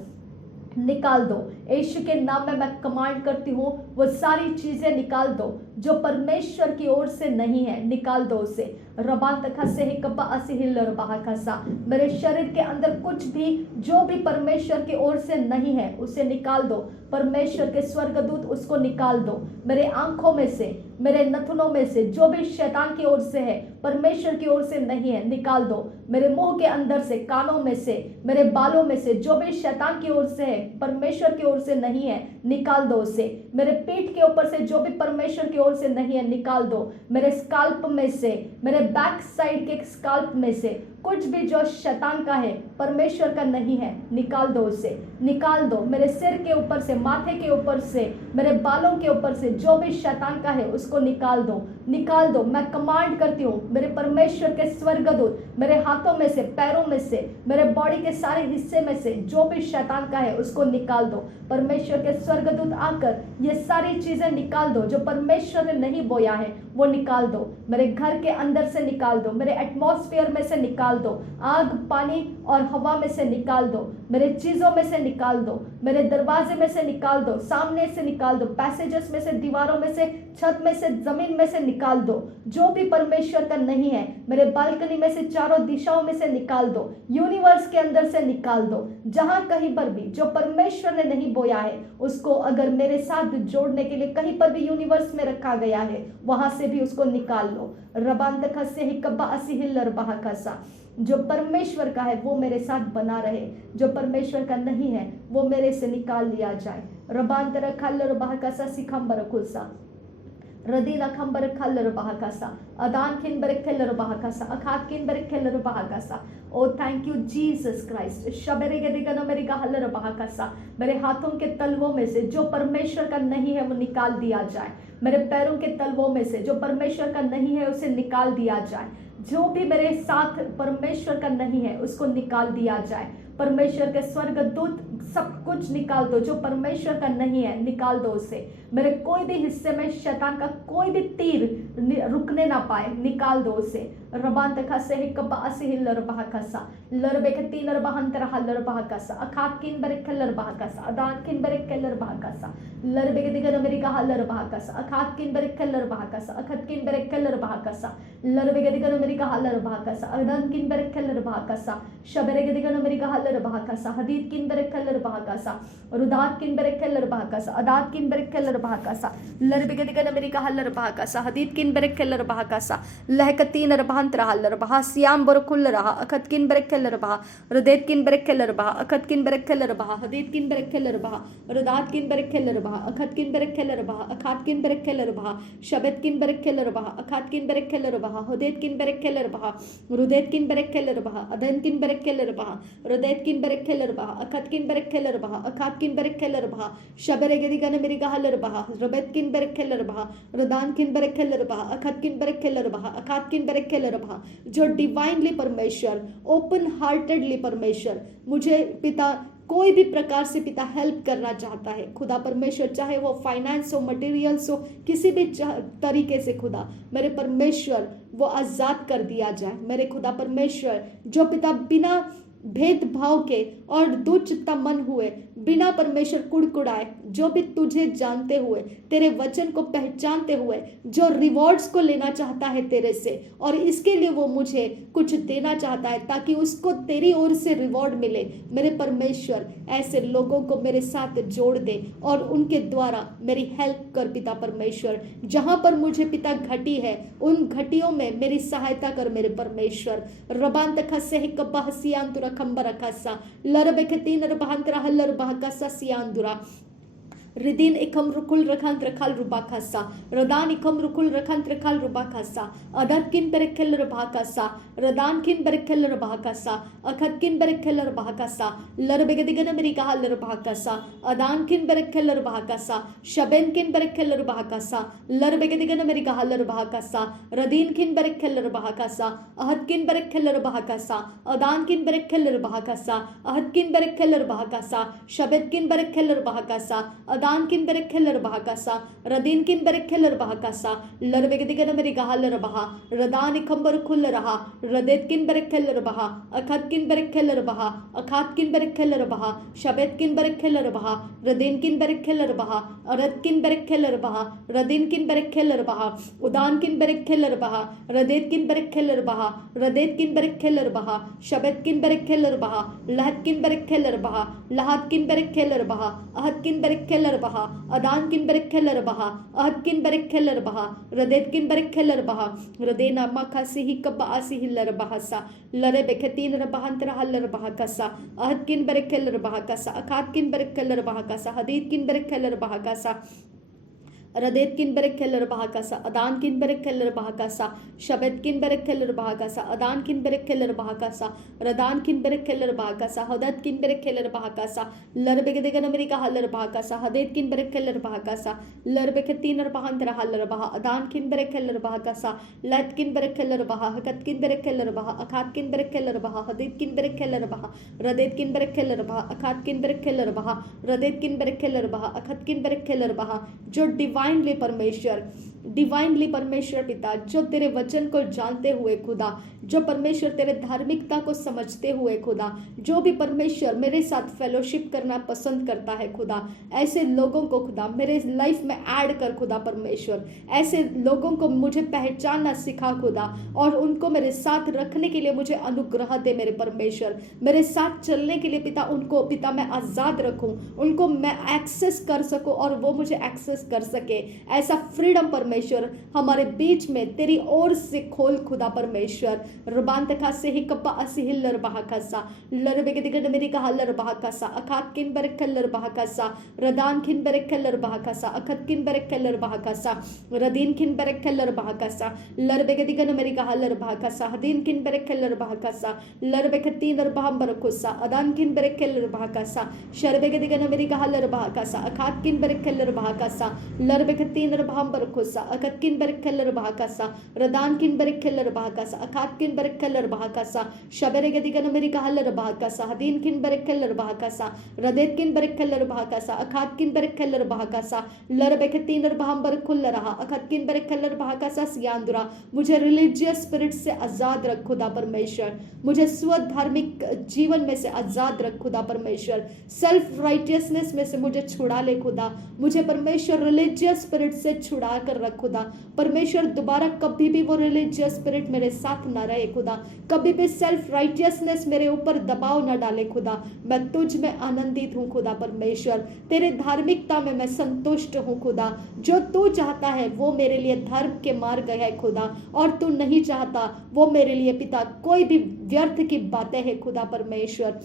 निकाल दो। यीशु के नाम में मैं कमांड करती हूँ वो सारी चीजें निकाल दो जो परमेश्वर की ओर से नहीं है, निकाल दो उसे। रबान तखा से ही कपा असिहिल रबाहा खसा। मेरे शरीर के अंदर कुछ भी जो भी परमेश्वर की ओर से नहीं है उसे निकाल दो। परमेश्वर के स्वर्गदूत उसको निकाल दो। मेरे आंखों में से, मेरे नथुनों में से जो भी शैतान की ओर से है, परमेश्वर की ओर से नहीं है, निकाल दो। मेरे मुंह के अंदर से, कानों में से, मेरे बालों में से जो भी शैतान की ओर से है, परमेश्वर की ओर से नहीं है, निकाल दो उसे। मेरे पेट के ऊपर से जो भी परमेश्वर की ओर से नहीं है, निकाल दो। मेरे स्काल्प में से, मेरे बैक साइड के स्काल्प में से कुछ भी जो शैतान का है, परमेश्वर का नहीं है, निकाल दो उसे, निकाल दो। मेरे सिर के ऊपर से, माथे के ऊपर से, मेरे बालों के ऊपर से जो भी शैतान का है उसको निकाल दो, निकाल दो। मैं कमांड करती हूँ मेरे परमेश्वर के स्वर्गदूत मेरे हाथों में से, पैरों में से, मेरे बॉडी के सारे हिस्से में से जो भी शैतान का है उसको निकाल दो। परमेश्वर के स्वर्गदूत आकर ये सारी चीजें निकाल दो जो परमेश्वर ने नहीं बोया है, वो निकाल दो। मेरे घर के अंदर से निकाल दो, मेरे एटमॉस्फेयर में से निकाल दो, आग, पानी और हवा में से निकाल दो, मेरे चीजों में से निकाल दो, मेरे दरवाजे में से निकाल दो, सामने से निकाल दो, पैसेजेस में से, दीवारों में से, छत में से, जमीन में से निकाल दो। जो भी परमेश्वर का नहीं है मेरे बालकनी में से, चारों दिशाओं में से निकाल दो, यूनिवर्स के अंदर से निकाल दो। जहां कहीं पर भी जो परमेश्वर ने नहीं बोया है उसको अगर मेरे साथ जोड़ने के लिए कहीं पर भी यूनिवर्स में रखा गया है, वहां से भी उसको निकाल लो। रबांत खसे ही कब्बा असिहिल रबाहा खसा। जो परमेश्वर का है वो मेरे साथ बना रहे, जो परमेश्वर का नहीं है वो मेरे से निकाल लिया जाए। रबांतर खल्लर बहकसा सिखंबर खुलसा रदीला खंबर खल्लर बहकसा अदान खिनबर खेलर बहकसा अखात किनबर खेलर बहकसा। ओ थैंक यू जीसस क्राइस्ट। शबरे के दिगनो मेरी गहलर बहकसा। मेरे हाथों के तलवों में से जो परमेश्वर का नहीं है वो निकाल दिया जाए। मेरे पैरों के तलवों में से जो परमेश्वर का नहीं है उसे निकाल दिया जाए। जो भी मेरे साथ परमेश्वर का नहीं है उसको निकाल दिया जाए। परमेश्वर के स्वर्गदूत सब कुछ निकाल दो, जो परमेश्वर का नहीं है निकाल दो उसे। मेरे कोई भी हिस्से में शैतान का कोई भी तीर रुकने ना पाए, निकाल दो उसे। रबान तखा से ही कब्बा असिहिल लरबाहा खसा लरबे के तीन रबाहन तरह लरबाहा खसा अखात किन बरे लरबाहा खसा अदान किन बरे लरबाहा खसा लरबे के दिगन मेरी कहा लरबाहा खसा अखात किन बरे लरबाहा खसा अखत किन बरे लरबाहा खसा लरबे के दिगन मेरी कहा लरबाहा खसा अदान किन बरे लरबाहा खसा शबरे के दिगन मेरी कहा हल्लर बहाकासा हदीद किन बरकलर बहाकासा रुदात किन बरकलर बहाकासा अदात किन बरकलर बहाकासा लरबिगदिगन अमेरिका हल्लर बहाकासा हदीद किन बरकलर बहाकासा लहकतीन रबहंत हल्लर बहा सियाम बरकुल रहा अखत किन बरकलर बहा रुदेत किन बरकलर बहा अखत किन बरकलर बहा हदीद किन बरकलर बहा रुदात किन बरकलर बहा अखत किन बरकलर बहा अखात किन बरकलर बहा शबत किन बरकलर बहा अखात किन बरकलर बहा हुदेत किन बरकलर बहा रुदेत किन बरकलर बहा अदन किन बरकलर बहा रुदेत किन बरकलर बहा अखत किन बरकलर बहा अखात किन बरकलर बहा शबरे गदिगन मेरी गहलर बहा रुबत किन बरकलर बहा रुदान किन बरकलर बहा अखत किन बरकलर बहा अखात किन बरकलर बहा। जो डिवाइनली परमेश्वर ओपन हार्टेडली परमेश्वर मुझे पिता कोई भी प्रकार से पिता हेल्प करना चाहता है खुदा परमेश्वर, चाहे वो फाइनेंस हो मटेरियल्स हो किसी भी तरीके से खुदा मेरे परमेश्वर वो आज़ाद कर दिया जाए मेरे खुदा परमेश्वर। जो पिता बिना भेदभाव के और दुचित्ता मन हुए बिना परमेश्वर कुड़कुड़ाए जो भी तुझे जानते हुए तेरे वचन को पहचानते हुए जो रिवॉर्ड्स को लेना चाहता है तेरे से और इसके लिए वो मुझे कुछ देना चाहता है ताकि उसको तेरी ओर से रिवॉर्ड मिले मेरे परमेश्वर, ऐसे लोगों को मेरे साथ जोड़ दे और उनके द्वारा मेरी हेल्प कर पिता परमेश्वर। जहां पर मुझे पिता घटी है उन घटियों में मेरी सहायता कर मेरे परमेश्वर। रबान तक से हिकब्बा हसियांतुरा खंबर खसा लरबेखतीन रबहंतरा हल्लर बहकसा सियांदुरा रिदीन इकम रुकुल रखंत रखल रुबा खसा रदान इकम रुकुल रखंत रखल रुबा खसा अदत किन बरखल रबा खसा रदान किन बरखल रबा खसा अखत किन बरखल रबा खसा लरबेगदिगन मेरी कहल रबा खसा अदान किन बरखल रबा खसा शबेन किन बरखल रबा खसा लरबेगदिगन मेरी कहल रबा खसा रदीन किन बरखल रबा खसा अहत किन बरखल रबा खसा अदान किन बरखल रबा खसा अहत किन बरखल रबा खसा शबेत किन बरखल रबा खसा अदान किन बरखलर बहाकासा रदीन किन बरखलर बहाकासा लरबेगदिगन मेरी गहलर बहा रदान इखंबर खुल रहा रदेत किन बरखलर बहा अखत किन बरखलर बहा अखात किन बरखलर बहा शबेत किन बरखलर बहा रदीन किन बरखलर बहा अरद किन बरखलर बहा रदीन किन बरखलर बहा उदान किन बरखलर बहा रदेत किन बरखलर बहा रदेत किन बरखलर बहा शबेत किन बरखलर बहा लहत किन बरखलर बहा लहात किन बरखलर बहा अहत किन बरखलर बहा अदान किन बरखलर बहा अहत किन बरखलर बहा रदेत किन बरखलर बहा रदेना मखसी ही कब आसी हिलर बहासा लरे बेखतीन रबहंतर हलर बहा कसा अहत किन बरखलर बहा कसा अखात किन बरखलर बहा कसा हदीद किन बरखलर बहा कसा रदेत किन बरखलर बहाकासा अदान किन बरखलर बहाकासा शबत किन बरखलर बहाकासा अदान किन बरखलर बहाकासा रदान किन बरखलर बहाकासा हदत किन बरखलर बहाकासा लरबेगदिगन अमेरिका हलर बहाकासा हदेत किन बरखलर बहाकासा लरबेखतीन बहांतर हलर बहा अदान किन बरखलर बहाकासा लत किन बरखलर बहा हकत किन बरखलर बहा अखात किन बरखलर बहा हदेत किन बरखलर बहा रदेत किन बरखलर बहा अखात किन बरखलर बहा रदेत किन बरखलर बहा अखत किन बरखलर बहा। जो डिवाइनली परमेश्वर पिता जो तेरे वचन को जानते हुए खुदा जो परमेश्वर तेरे धार्मिकता को समझते हुए खुदा जो भी परमेश्वर मेरे साथ फेलोशिप करना पसंद करता है खुदा ऐसे लोगों को खुदा मेरे लाइफ में ऐड कर खुदा परमेश्वर। ऐसे लोगों को मुझे पहचानना सिखा खुदा और उनको मेरे साथ रखने के लिए मुझे अनुग्रह दे मेरे परमेश्वर। मेरे साथ चलने के लिए पिता उनको पिता मैं आज़ाद रखूं उनको मैं एक्सेस कर सकूं और वो मुझे एक्सेस कर सके। ऐसा फ्रीडम परमेश्वर हमारे बीच में तेरी ओर से खोल खुदा परमेश्वर। रबान तका से ही कप्पा असी हिल्लर बहाकासा लरबेगदिगन मेरी का हल्लर बहाकासा अखात किन बरकलर बहाकासा रदान किन बरकलर बहाकासा अखत किन बरकलर बहाकासा रदीन किन बरकलर बहाकासा लरबेगदिगन मेरी का हल्लर बहाकासा हदीन किन बरकलर बहाकासा लरबेखतीन बहम बरकुसा अदान किन बरकलर बहाकासा शरबेगदिगन मेरी का हल्लर बहाकासा अखात किन बरकलर बहाकासा लरबेखतीन बहम बरकुसा अखत किन बरकलर बहाकासा रदान किन बरकलर बहाकासा अखात किन बरकलर बहाकासा शबरेगदिगन मेरी का हल्लर बहाकासा हदीन किन बरकलर बहाकासा रदेत किन बरकलर बहाकासा अखात किन बरकलर बहाकासा लरबेखतीन बहम बरकुल रहा अखत किन बरकलर बहाकासा सियांदुरा। मुझे रिलीजियस स्पिरिट से आजाद रख खुदा परमेश्वर। मुझे स्वधार्मिक जीवन में से आजाद रख खुदा परमेश्वर। सेल्फ राइटियसनेस में से मुझे छुड़ा ले खुदा। मुझे परमेश्वर रिलीजियस स्पिरिट से छुड़ा कर रख खुदा। परमेश्वर दोबारा कभी भी वो रिलीजियस स्पिरिट मेरे साथ ना रहे खुदा, कभी भी सेल्फ राइटियसनेस मेरे ऊपर दबाव ना डाले खुदा। मैं तुझ में आनंदित हूँ खुदा परमेश्वर, तेरे धार्मिकता में मैं संतुष्ट हूँ खुदा। जो तू चाहता है वो मेरे लिए धर्म के मार्ग है खुदा, और तू नहीं चाहता वो मेरे लिए पिता कोई भी व्यर्थ की बातें हैं खुदा परमेश्वर।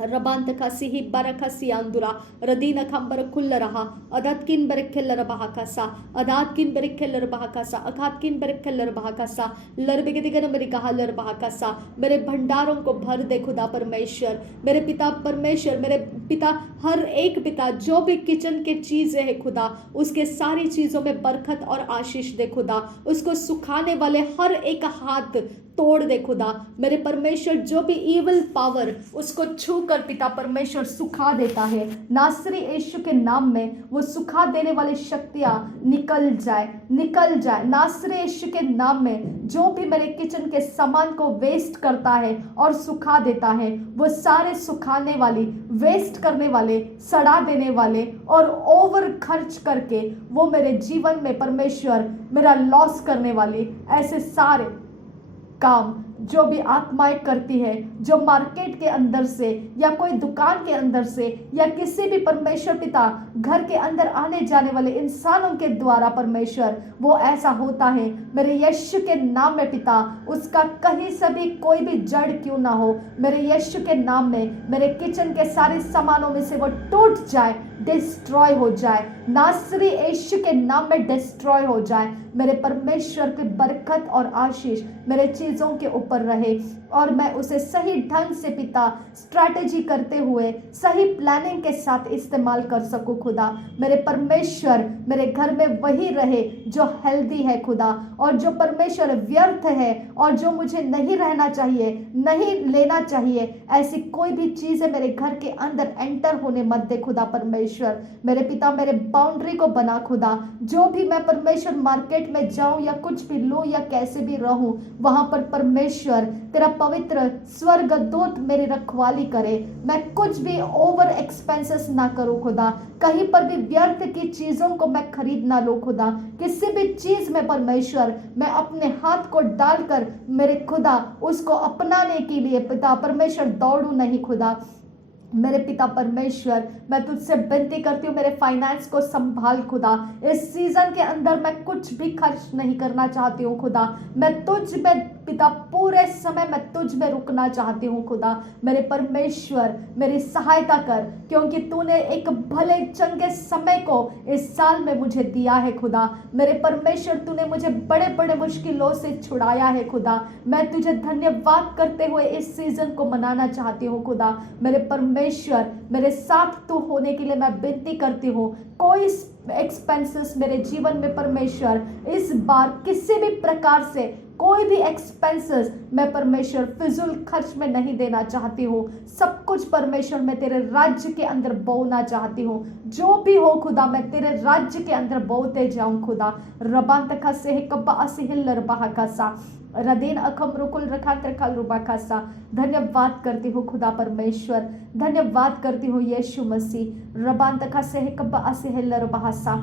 रबांत खसी बरखसी अंदुरा रदीन खंबर खुल रहा अदात किन बरखेलर बहाकसा अदात किन बरखेलर बहाकसा अखात किन बरखेलर बहाकसा लरबे दिगन मेरी कहा लर बहाकसा। मेरे भंडारों को भर दे खुदा परमेश्वर, मेरे पिता परमेश्वर, मेरे पिता हर एक पिता जो भी किचन के चीजें है खुदा, उसके सारी चीजों में बरकत और आशीष दे खुदा। उसको सुखाने वाले हर एक हाथ तोड़ दे खुदा। मेरे परमेश्वर जो भी इविल पावर उसको छू कर पिता परमेश्वर सुखा देता है, नासरी यीशु के नाम में वो सुखा देने वाली शक्तियां निकल जाए, निकल जाए नासरी यीशु के नाम में। जो भी मेरे किचन के सामान को वेस्ट करता है और सुखा देता है, वो सारे सुखाने वाली, वेस्ट करने वाले, सड़ा देने वाले और ओवर खर्च करके वो मेरे जीवन में परमेश्वर मेरा लॉस करने वाले ऐसे सारे काम जो भी आत्माएं करती है, जो मार्केट के अंदर से या कोई दुकान के अंदर से या किसी भी परमेश्वर पिता घर के अंदर आने जाने वाले इंसानों के द्वारा परमेश्वर वो ऐसा होता है, मेरे यीशु के नाम में पिता उसका कहीं से भी कोई भी जड़ क्यों ना हो, मेरे यीशु के नाम में मेरे किचन के सारे सामानों में से वो टूट जाए, डिस्ट्रॉय हो जाए, नासरी यीशु के नाम में डिस्ट्रॉय हो जाए। मेरे परमेश्वर की बरकत और आशीष मेरे चीजों के ऊपर रहे और मैं उसे सही ढंग से पिता स्ट्रैटेजी करते हुए सही प्लानिंग के साथ इस्तेमाल कर सकूं खुदा। मेरे परमेश्वर मेरे घर में वही रहे जो हेल्दी है खुदा, और जो परमेश्वर व्यर्थ है और जो मुझे नहीं रहना चाहिए, नहीं लेना चाहिए, ऐसी कोई भी चीजें मेरे घर के अंदर एंटर होने मत दे खुदा परमेश्वर। मेरे पिता मेरे बाउंड्री को बना खुदा, जो भी मैं परमेश्वर मार्केट में जाऊं या कुछ भी लूं या कैसे भी रहूं, वहां पर परमेश्वर तेरा पवित्र स्वर्गदूत मेरी रखवाली करे। मैं कुछ भी ओवर एक्सपेंसेस ना करूं खुदा, कहीं पर भी व्यर्थ की चीजों को मैं खरीद ना लूं खुदा। किसी भी चीज में परमेश्वर मैं अपने हाथ को डालकर मेरे खुदा उसको अपनाने के लिए पिता परमेश्वर दौड़ू नहीं खुदा। मेरे पिता परमेश्वर मैं तुझसे विनती करती हूँ, मेरे फाइनेंस को संभाल खुदा। इस सीजन के अंदर मैं कुछ भी खर्च नहीं करना चाहती हूँ खुदा, मैं तुझ में पिता पूरे समय मैं तुझ में रुकना चाहती हूँ खुदा। मेरे परमेश्वर मेरी सहायता कर, क्योंकि तूने एक भले चंगे समय को इस साल में मुझे दिया है खुदा। मेरे परमेश्वर तूने मुझे बड़े बड़े मुश्किलों से छुड़ाया है खुदा। मैं तुझे धन्यवाद करते हुए इस सीजन को मनाना चाहती हूँ खुदा। मेरे परमेश्वर मेरे साथ तू होने के लिए मैं विनती करती हूँ। कोई एक्सपेंसेस मेरे जीवन में परमेश्वर इस बार किसी भी प्रकार से कोई भी एक्सपेंसेस मैं परमेश्वर फिजूल खर्च में नहीं देना चाहती हूँ। सब कुछ परमेश्वर मैं तेरे राज्य के अंदर बोना चाहती हूँ। जो भी हो खुदा मैं तेरे राज्य के अंदर बोते जाऊं खुदा। रबांत का से कब्बा असिहिल रबाह का सा रदीन अखम रुकुल रखात रखल रुबा का सा। धन्यवाद करती हूँ खुदा परमेश्वर, धन्यवाद करती हूँ यीशु मसीह। रबांत का से कब्बा असिहिल रबाह सा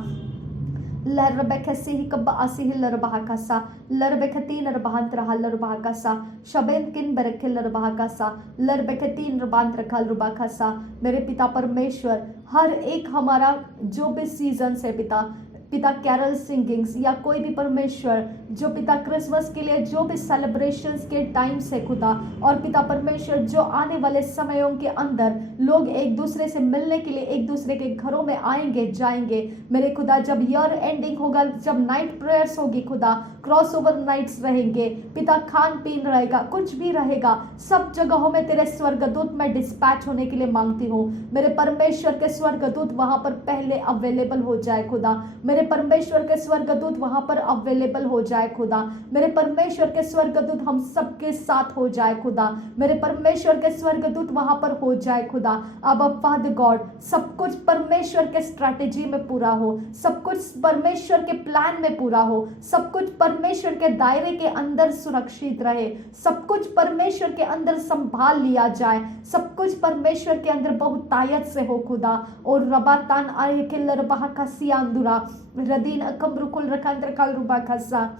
लरबेखसी कब्बा असिहिल रबाह का सा लरबेखतीन रबांत रहल रबाह का सा शबेन किन बरखिल रबाह का सा लरबेखतीन रबांत रखल रुबा का सा। मेरे पिता परमेश्वर हर एक हमारा जो भी सीजन से पिता कैरल सिंगिंग्स या कोई भी परमेश्वर जो पिता क्रिसमस के लिए जो भी सेलिब्रेशंस के टाइम से खुदा, और पिता परमेश्वर जो आने वाले समयों के अंदर लोग एक दूसरे से मिलने के लिए एक दूसरे के घरों में आएंगे जाएंगे। मेरे खुदा जब ईयर एंडिंग होगा, जब नाइट प्रेयर्स होगी खुदा, क्रॉस ओवर नाइट्स रहेंगे पिता, खान पीन रहेगा, कुछ भी रहेगा, सब जगहों में तेरे स्वर्गदूत मैं डिस्पैच होने के लिए मांगती हूँ। मेरे परमेश्वर के स्वर्गदूत वहां पर पहले अवेलेबल हो जाए खुदा। मेरे परमेश्वर के स्वर्गदूत वहां पर अवेलेबल हो जाए खुदा। मेरे परमेश्वर के स्वर्गदूत हम सबके साथ हो जाए खुदा। मेरे परमेश्वर के स्वर्गदूत वहां पर हो जाए खुदा। अब फादर गॉड सब कुछ परमेश्वर के स्ट्रैटेजी में पूरा हो, सब कुछ परमेश्वर के प्लान में पूरा हो, सब कुछ परमेश्वर के दायरे के अंदर सुरक्षित रहे, सब कुछ परमेश्वर के अंदर संभाल लिया जाए, सब कुछ परमेश्वर के अंदर बहुतायत से हो खुदा। और रबातान आए के लरबाह का सियांदुरा रदीन अकम रुकुल रखांतर काल रूबा खासा।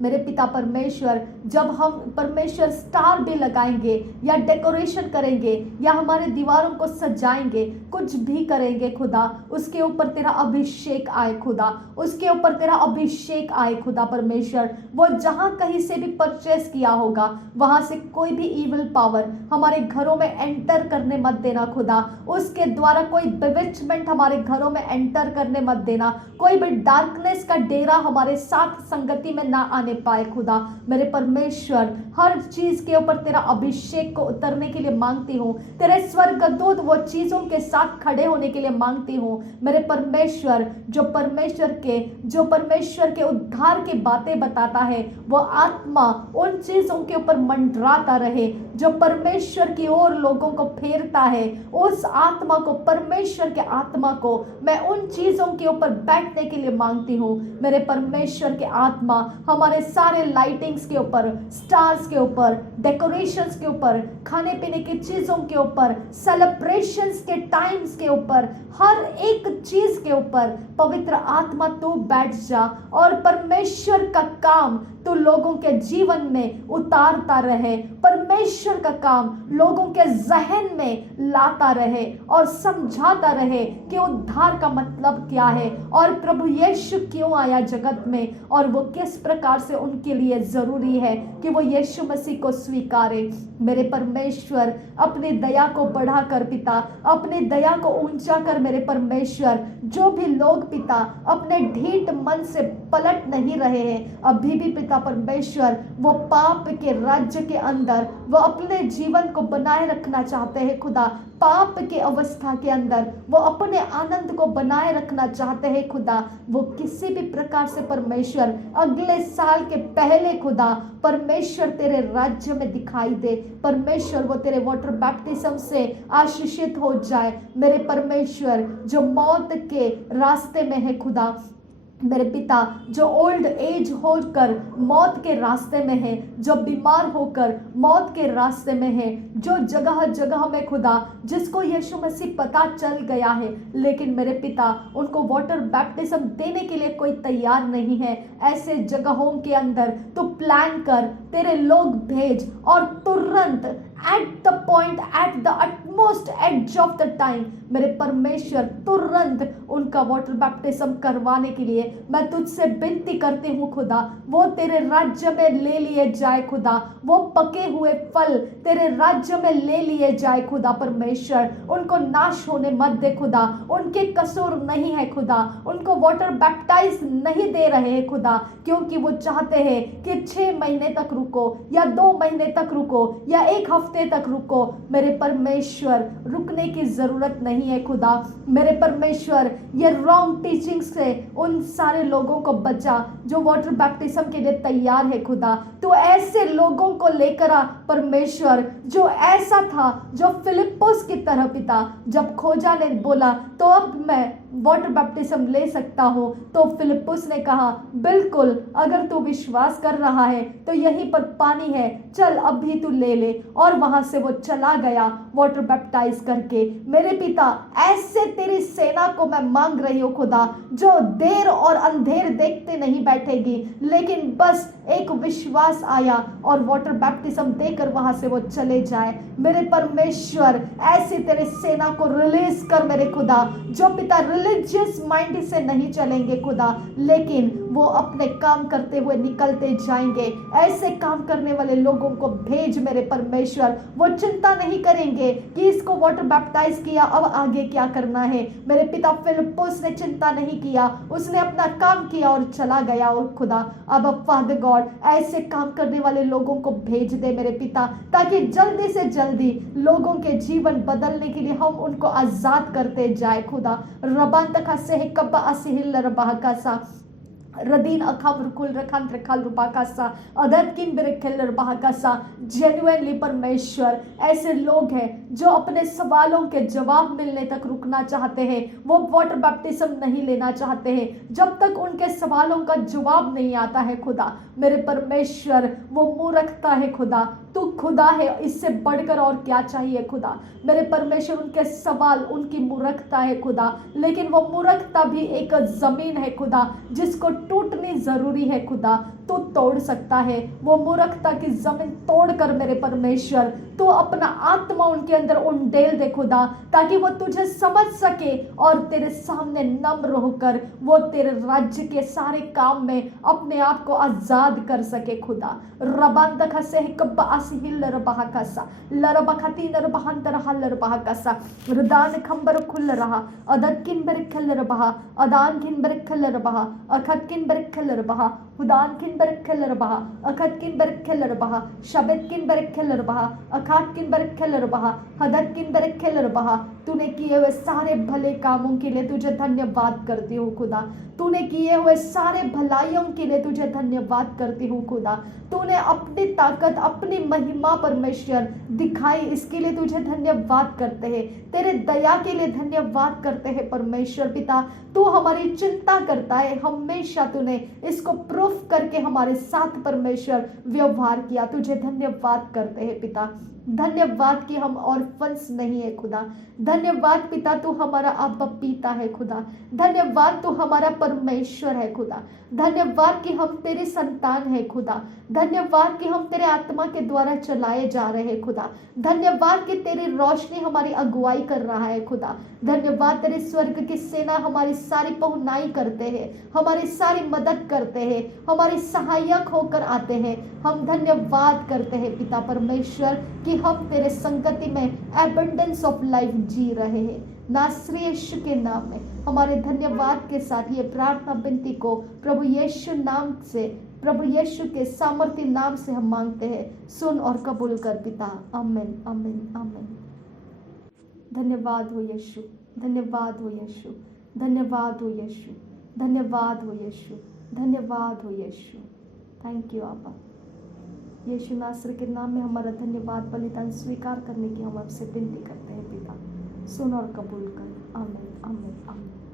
मेरे पिता परमेश्वर, जब हम परमेश्वर स्टार भी लगाएंगे या डेकोरेशन करेंगे या हमारे दीवारों को सजाएंगे, कुछ भी करेंगे खुदा, उसके ऊपर तेरा अभिषेक आए खुदा, उसके ऊपर तेरा अभिषेक आए खुदा परमेश्वर। वो जहां कहीं से भी परचेस किया होगा वहां से कोई भी इविल पावर हमारे घरों में एंटर करने मत देना खुदा। उसके द्वारा कोई बिविचमेंट हमारे घरों में एंटर करने मत देना। कोई भी डार्कनेस का डेरा हमारे साथ संगति में ना आने पाए खुदा। मेरे परमेश्वर, हर चीज के ऊपर तेरा अभिषेक को उतरने के लिए मांगती हूँ। तेरे स्वर्गदूत वो चीजों के साथ खड़े होने के लिए मांगती हूँ। मेरे परमेश्वर, जो परमेश्वर के उद्धार की बातें बताता है, वो आत्मा उन चीजों के ऊपर मंडराता रहे। जो परमेश्वर की ओर लोगों को फेरता है, उस आत्मा को, परमेश्वर के आत्मा को मैं उन चीजों के ऊपर बैठने के लिए मांगती हूँ। मेरे परमेश्वर के आत्मा हमारे सारे लाइटिंग्स के ऊपर, स्टार्स के ऊपर, डेकोरेशंस के ऊपर, खाने पीने की चीजों के ऊपर, सेलिब्रेशंस के टाइम्स के ऊपर, हर एक चीज के ऊपर पवित्र आत्मा तू बैठ जा और परमेश्वर का काम तू लोगों के जीवन में उतारता रहे। परमेश्वर का काम लोगों के जहन में लाता रहे और समझाता रहे कि उद्धार का मतलब क्या है और प्रभु यीशु क्यों आया जगत में और वो किस प्रकार से उनके लिए जरूरी है कि वो यीशु मसीह को स्वीकारे। मेरे परमेश्वर, अपनी दया को बढ़ाकर पिता, अपनी दया को ऊंचा कर मेरे परमेश्वर। जो भी लोग पिता अपने ढीठ मन से पलट नहीं रहे हैं, अभी भी पिता परमेश्वर वो पाप के राज्य के अंदर वो अपने जीवन को बनाए रखना चाहते हैं खुदा, पाप के अवस्था के अंदर वो अपने आनंद को बनाए रखना चाहते हैं खुदा, वो किसी भी प्रकार से परमेश्वर अगले साल के पहले खुदा परमेश्वर तेरे राज्य में दिखाई दे। परमेश्वर वो तेरे वाटर बैप्टिज्म से आशीषित हो जाए। मेरे परमेश्वर, जो मौत के रास्ते में है खुदा, मेरे पिता, जो ओल्ड एज होकर मौत के रास्ते में है, जो बीमार होकर मौत के रास्ते में है, जो जगह जगह में खुदा जिसको यीशु मसीह पता चल गया है, लेकिन मेरे पिता उनको वाटर बैप्टिज्म देने के लिए कोई तैयार नहीं है, ऐसे जगहों के अंदर तो प्लान कर, तेरे लोग भेज और तुरंत at the point, at the utmost edge of the time, मेरे परमेश्वर तुरंत उनका वाटर बैप्टिज्म करवाने के लिए मैं तुझसे विनती करती हूँ खुदा। वो तेरे राज्य में ले लिए जाए खुदा, वो पके हुए फल तेरे राज्य में ले लिए जाए खुदा परमेश्वर। उनको नाश होने मत दे खुदा, उनके कसूर नहीं है खुदा, उनको वाटर बैप्टाइज नहीं दे रहे हैं खुदा, क्योंकि वो चाहते हैं कि 6 महीने तक रुको या 2 महीने तक रुको या 1 हफ्ते तक रुको। मेरे परमेश्वर, रुकने की जरूरत नहीं है खुदा। मेरे परमेश्वर, ये रॉन्ग टीचिंग से उन सारे लोगों को बचा जो वाटर बैप्टिज्म के लिए तैयार है खुदा। तो ऐसे लोगों को लेकर आ परमेश्वर, जो ऐसा था, जो फिलिप्पुस की तरह पिता, जब खोजा ने बोला तो अब मैं वाटर बैप्टिज्म ले सकता हूँ, तो फिलिप्पुस ने कहा बिल्कुल, अगर तू विश्वास कर रहा है तो यहीं पर पानी है, चल अभी तू ले ले। और वहां से वो चला गया वाटर बैप्टाइज करके। मेरे पिता, ऐसे तेरी सेना को मैं मांग रही हूँ खुदा, जो देर और अंधेर देखते नहीं बैठेगी, लेकिन बस एक विश्वास आया और वाटर बैप्टिज्म देकर वहां से वो चले जाए। मेरे परमेश्वर, ऐसी तेरे सेना को रिलीज कर मेरे खुदा, जो पिता रिलीजियस माइंड से नहीं चलेंगे खुदा, लेकिन वो अपने काम करते हुए निकलते जाएंगे। ऐसे काम करने वाले लोगों को भेज मेरे परमेश्वर। वो चिंता नहीं करेंगे कि इसको वाटर बैप्टाइज किया, अब आगे क्या करना है। मेरे पिता फिलिप्पुस ने चिंता नहीं किया, उसने अपना काम किया और चला गया। और खुदा, अब फादर गॉड, ऐसे काम करने वाले लोगों को भेज दे मेरे पिता, ताकि जल्दी से जल्दी लोगों के जीवन बदलने के लिए हम उनको आजाद करते जाए खुदा। रबान तक से कब्बा असिहिल रबाहकासा रदीन अखाम रुकुल रखान रखाल रुपाकासा अदर किन बेरखेल रबाहकासा। जेन्युइनली परमेश्वर, ऐसे लोग हैं जो अपने सवालों के जवाब मिलने तक रुकना चाहते हैं, वो वाटर बैप्टिज्म नहीं लेना चाहते हैं जब तक उनके सवालों का जवाब नहीं आता है खुदा। मेरे परमेश्वर, वो मुंह रखता है खुदा, तू खुदा है, इससे बढ़कर और क्या चाहिए खुदा। मेरे परमेश्वर, उनके सवाल, उनकी मूर्खता है खुदा, लेकिन वो मूर्खता भी एक जमीन है खुदा जिसको टूटनी जरूरी है खुदा। तू तोड़ सकता है वो मूर्खता की जमीन तोड़कर मेरे परमेश्वर तू अपना आत्मा उनके अंदर उंडेल दे खुदा, ताकि वो तुझे समझ सके और तेरे सामने नम्र होकर वो तेरे राज्य के सारे काम में अपने आप को आजाद कर सके खुदा। रबांद खसे कब्बा असिहिल रबाहकसा लरबखती नरबहंतर हल रबाहकसा रदान खंबर खुल रहा अदत किन बरखल रबहा अदान किन बरखल रबहा अखत किन बरखल रबहा हुदान किन बरखल रबहा अखत किन बरखल रबहा शबत किन बरखल रबहा अखात किन बरखल रबहा हदत किन बरखल रबहा। तूने किए हुए सारे भले कामों के लिए तुझे धन्यवाद करती हूँ खुदा। तूने किए हुए सारे भलाइयों के लिए तुझे धन्यवाद करती हूँ खुदा। तूने अपनी ताकत, अपनी महिमा परमेश्वर दिखाई, इसके लिए तुझे धन्यवाद करते हैं। तेरे दया के लिए धन्यवाद करते हैं परमेश्वर पिता। तू हमारी चिंता करता है हमेशा। तूने इसको प्रूफ करके हमारे साथ परमेश्वर व्यवहार किया। तुझे धन्यवाद करते हैं पिता। धन्यवाद कि हम ऑर्फन्स नहीं है खुदा। धन्यवाद पिता, तू हमारा अब्बा पिता है खुदा। धन्यवाद तू हमारा परमेश्वर है खुदा। धन्यवाद कि हम तेरे संतान है खुदा। धन्यवाद कि हम तेरे आत्मा के द्वारा चलाए जा रहे हैं खुदा। धन्यवाद कि तेरी रोशनी हमारी अगुवाई कर रहा है खुदा। धन्यवाद तेरे स्वर्ग की सेना हमारी सारी पहुनाई करते हैं, हमारी सारी मदद करते हैं, हमारी सहायक होकर आते हैं। हम धन्यवाद करते हैं पिता परमेश्वर कि हम तेरे संगति में एबंडेंस ऑफ लाइफ जी रहे हैं। नासरी यीशु के नाम में हमारे धन्यवाद के साथ ये प्रार्थना विनती को प्रभु यीशु नाम से, प्रभु यीशु के सामर्थ्य नाम से हम मांगते हैं। सुन और कबूल कर पिता। आमीन आमीन आमीन। धन्यवाद हो यीशु, धन्यवाद हो यीशु, धन्यवाद हो यीशु, धन्यवाद हो यीशु, धन्यवाद हो यीशु। थैंक यू आबा। यीशु नासरी के नाम में हमारा धन्यवाद बलिदान स्वीकार करने की हम आपसे विनती करते हैं पिता। सुन और कबूल कर। आमीन आमीन आमीन।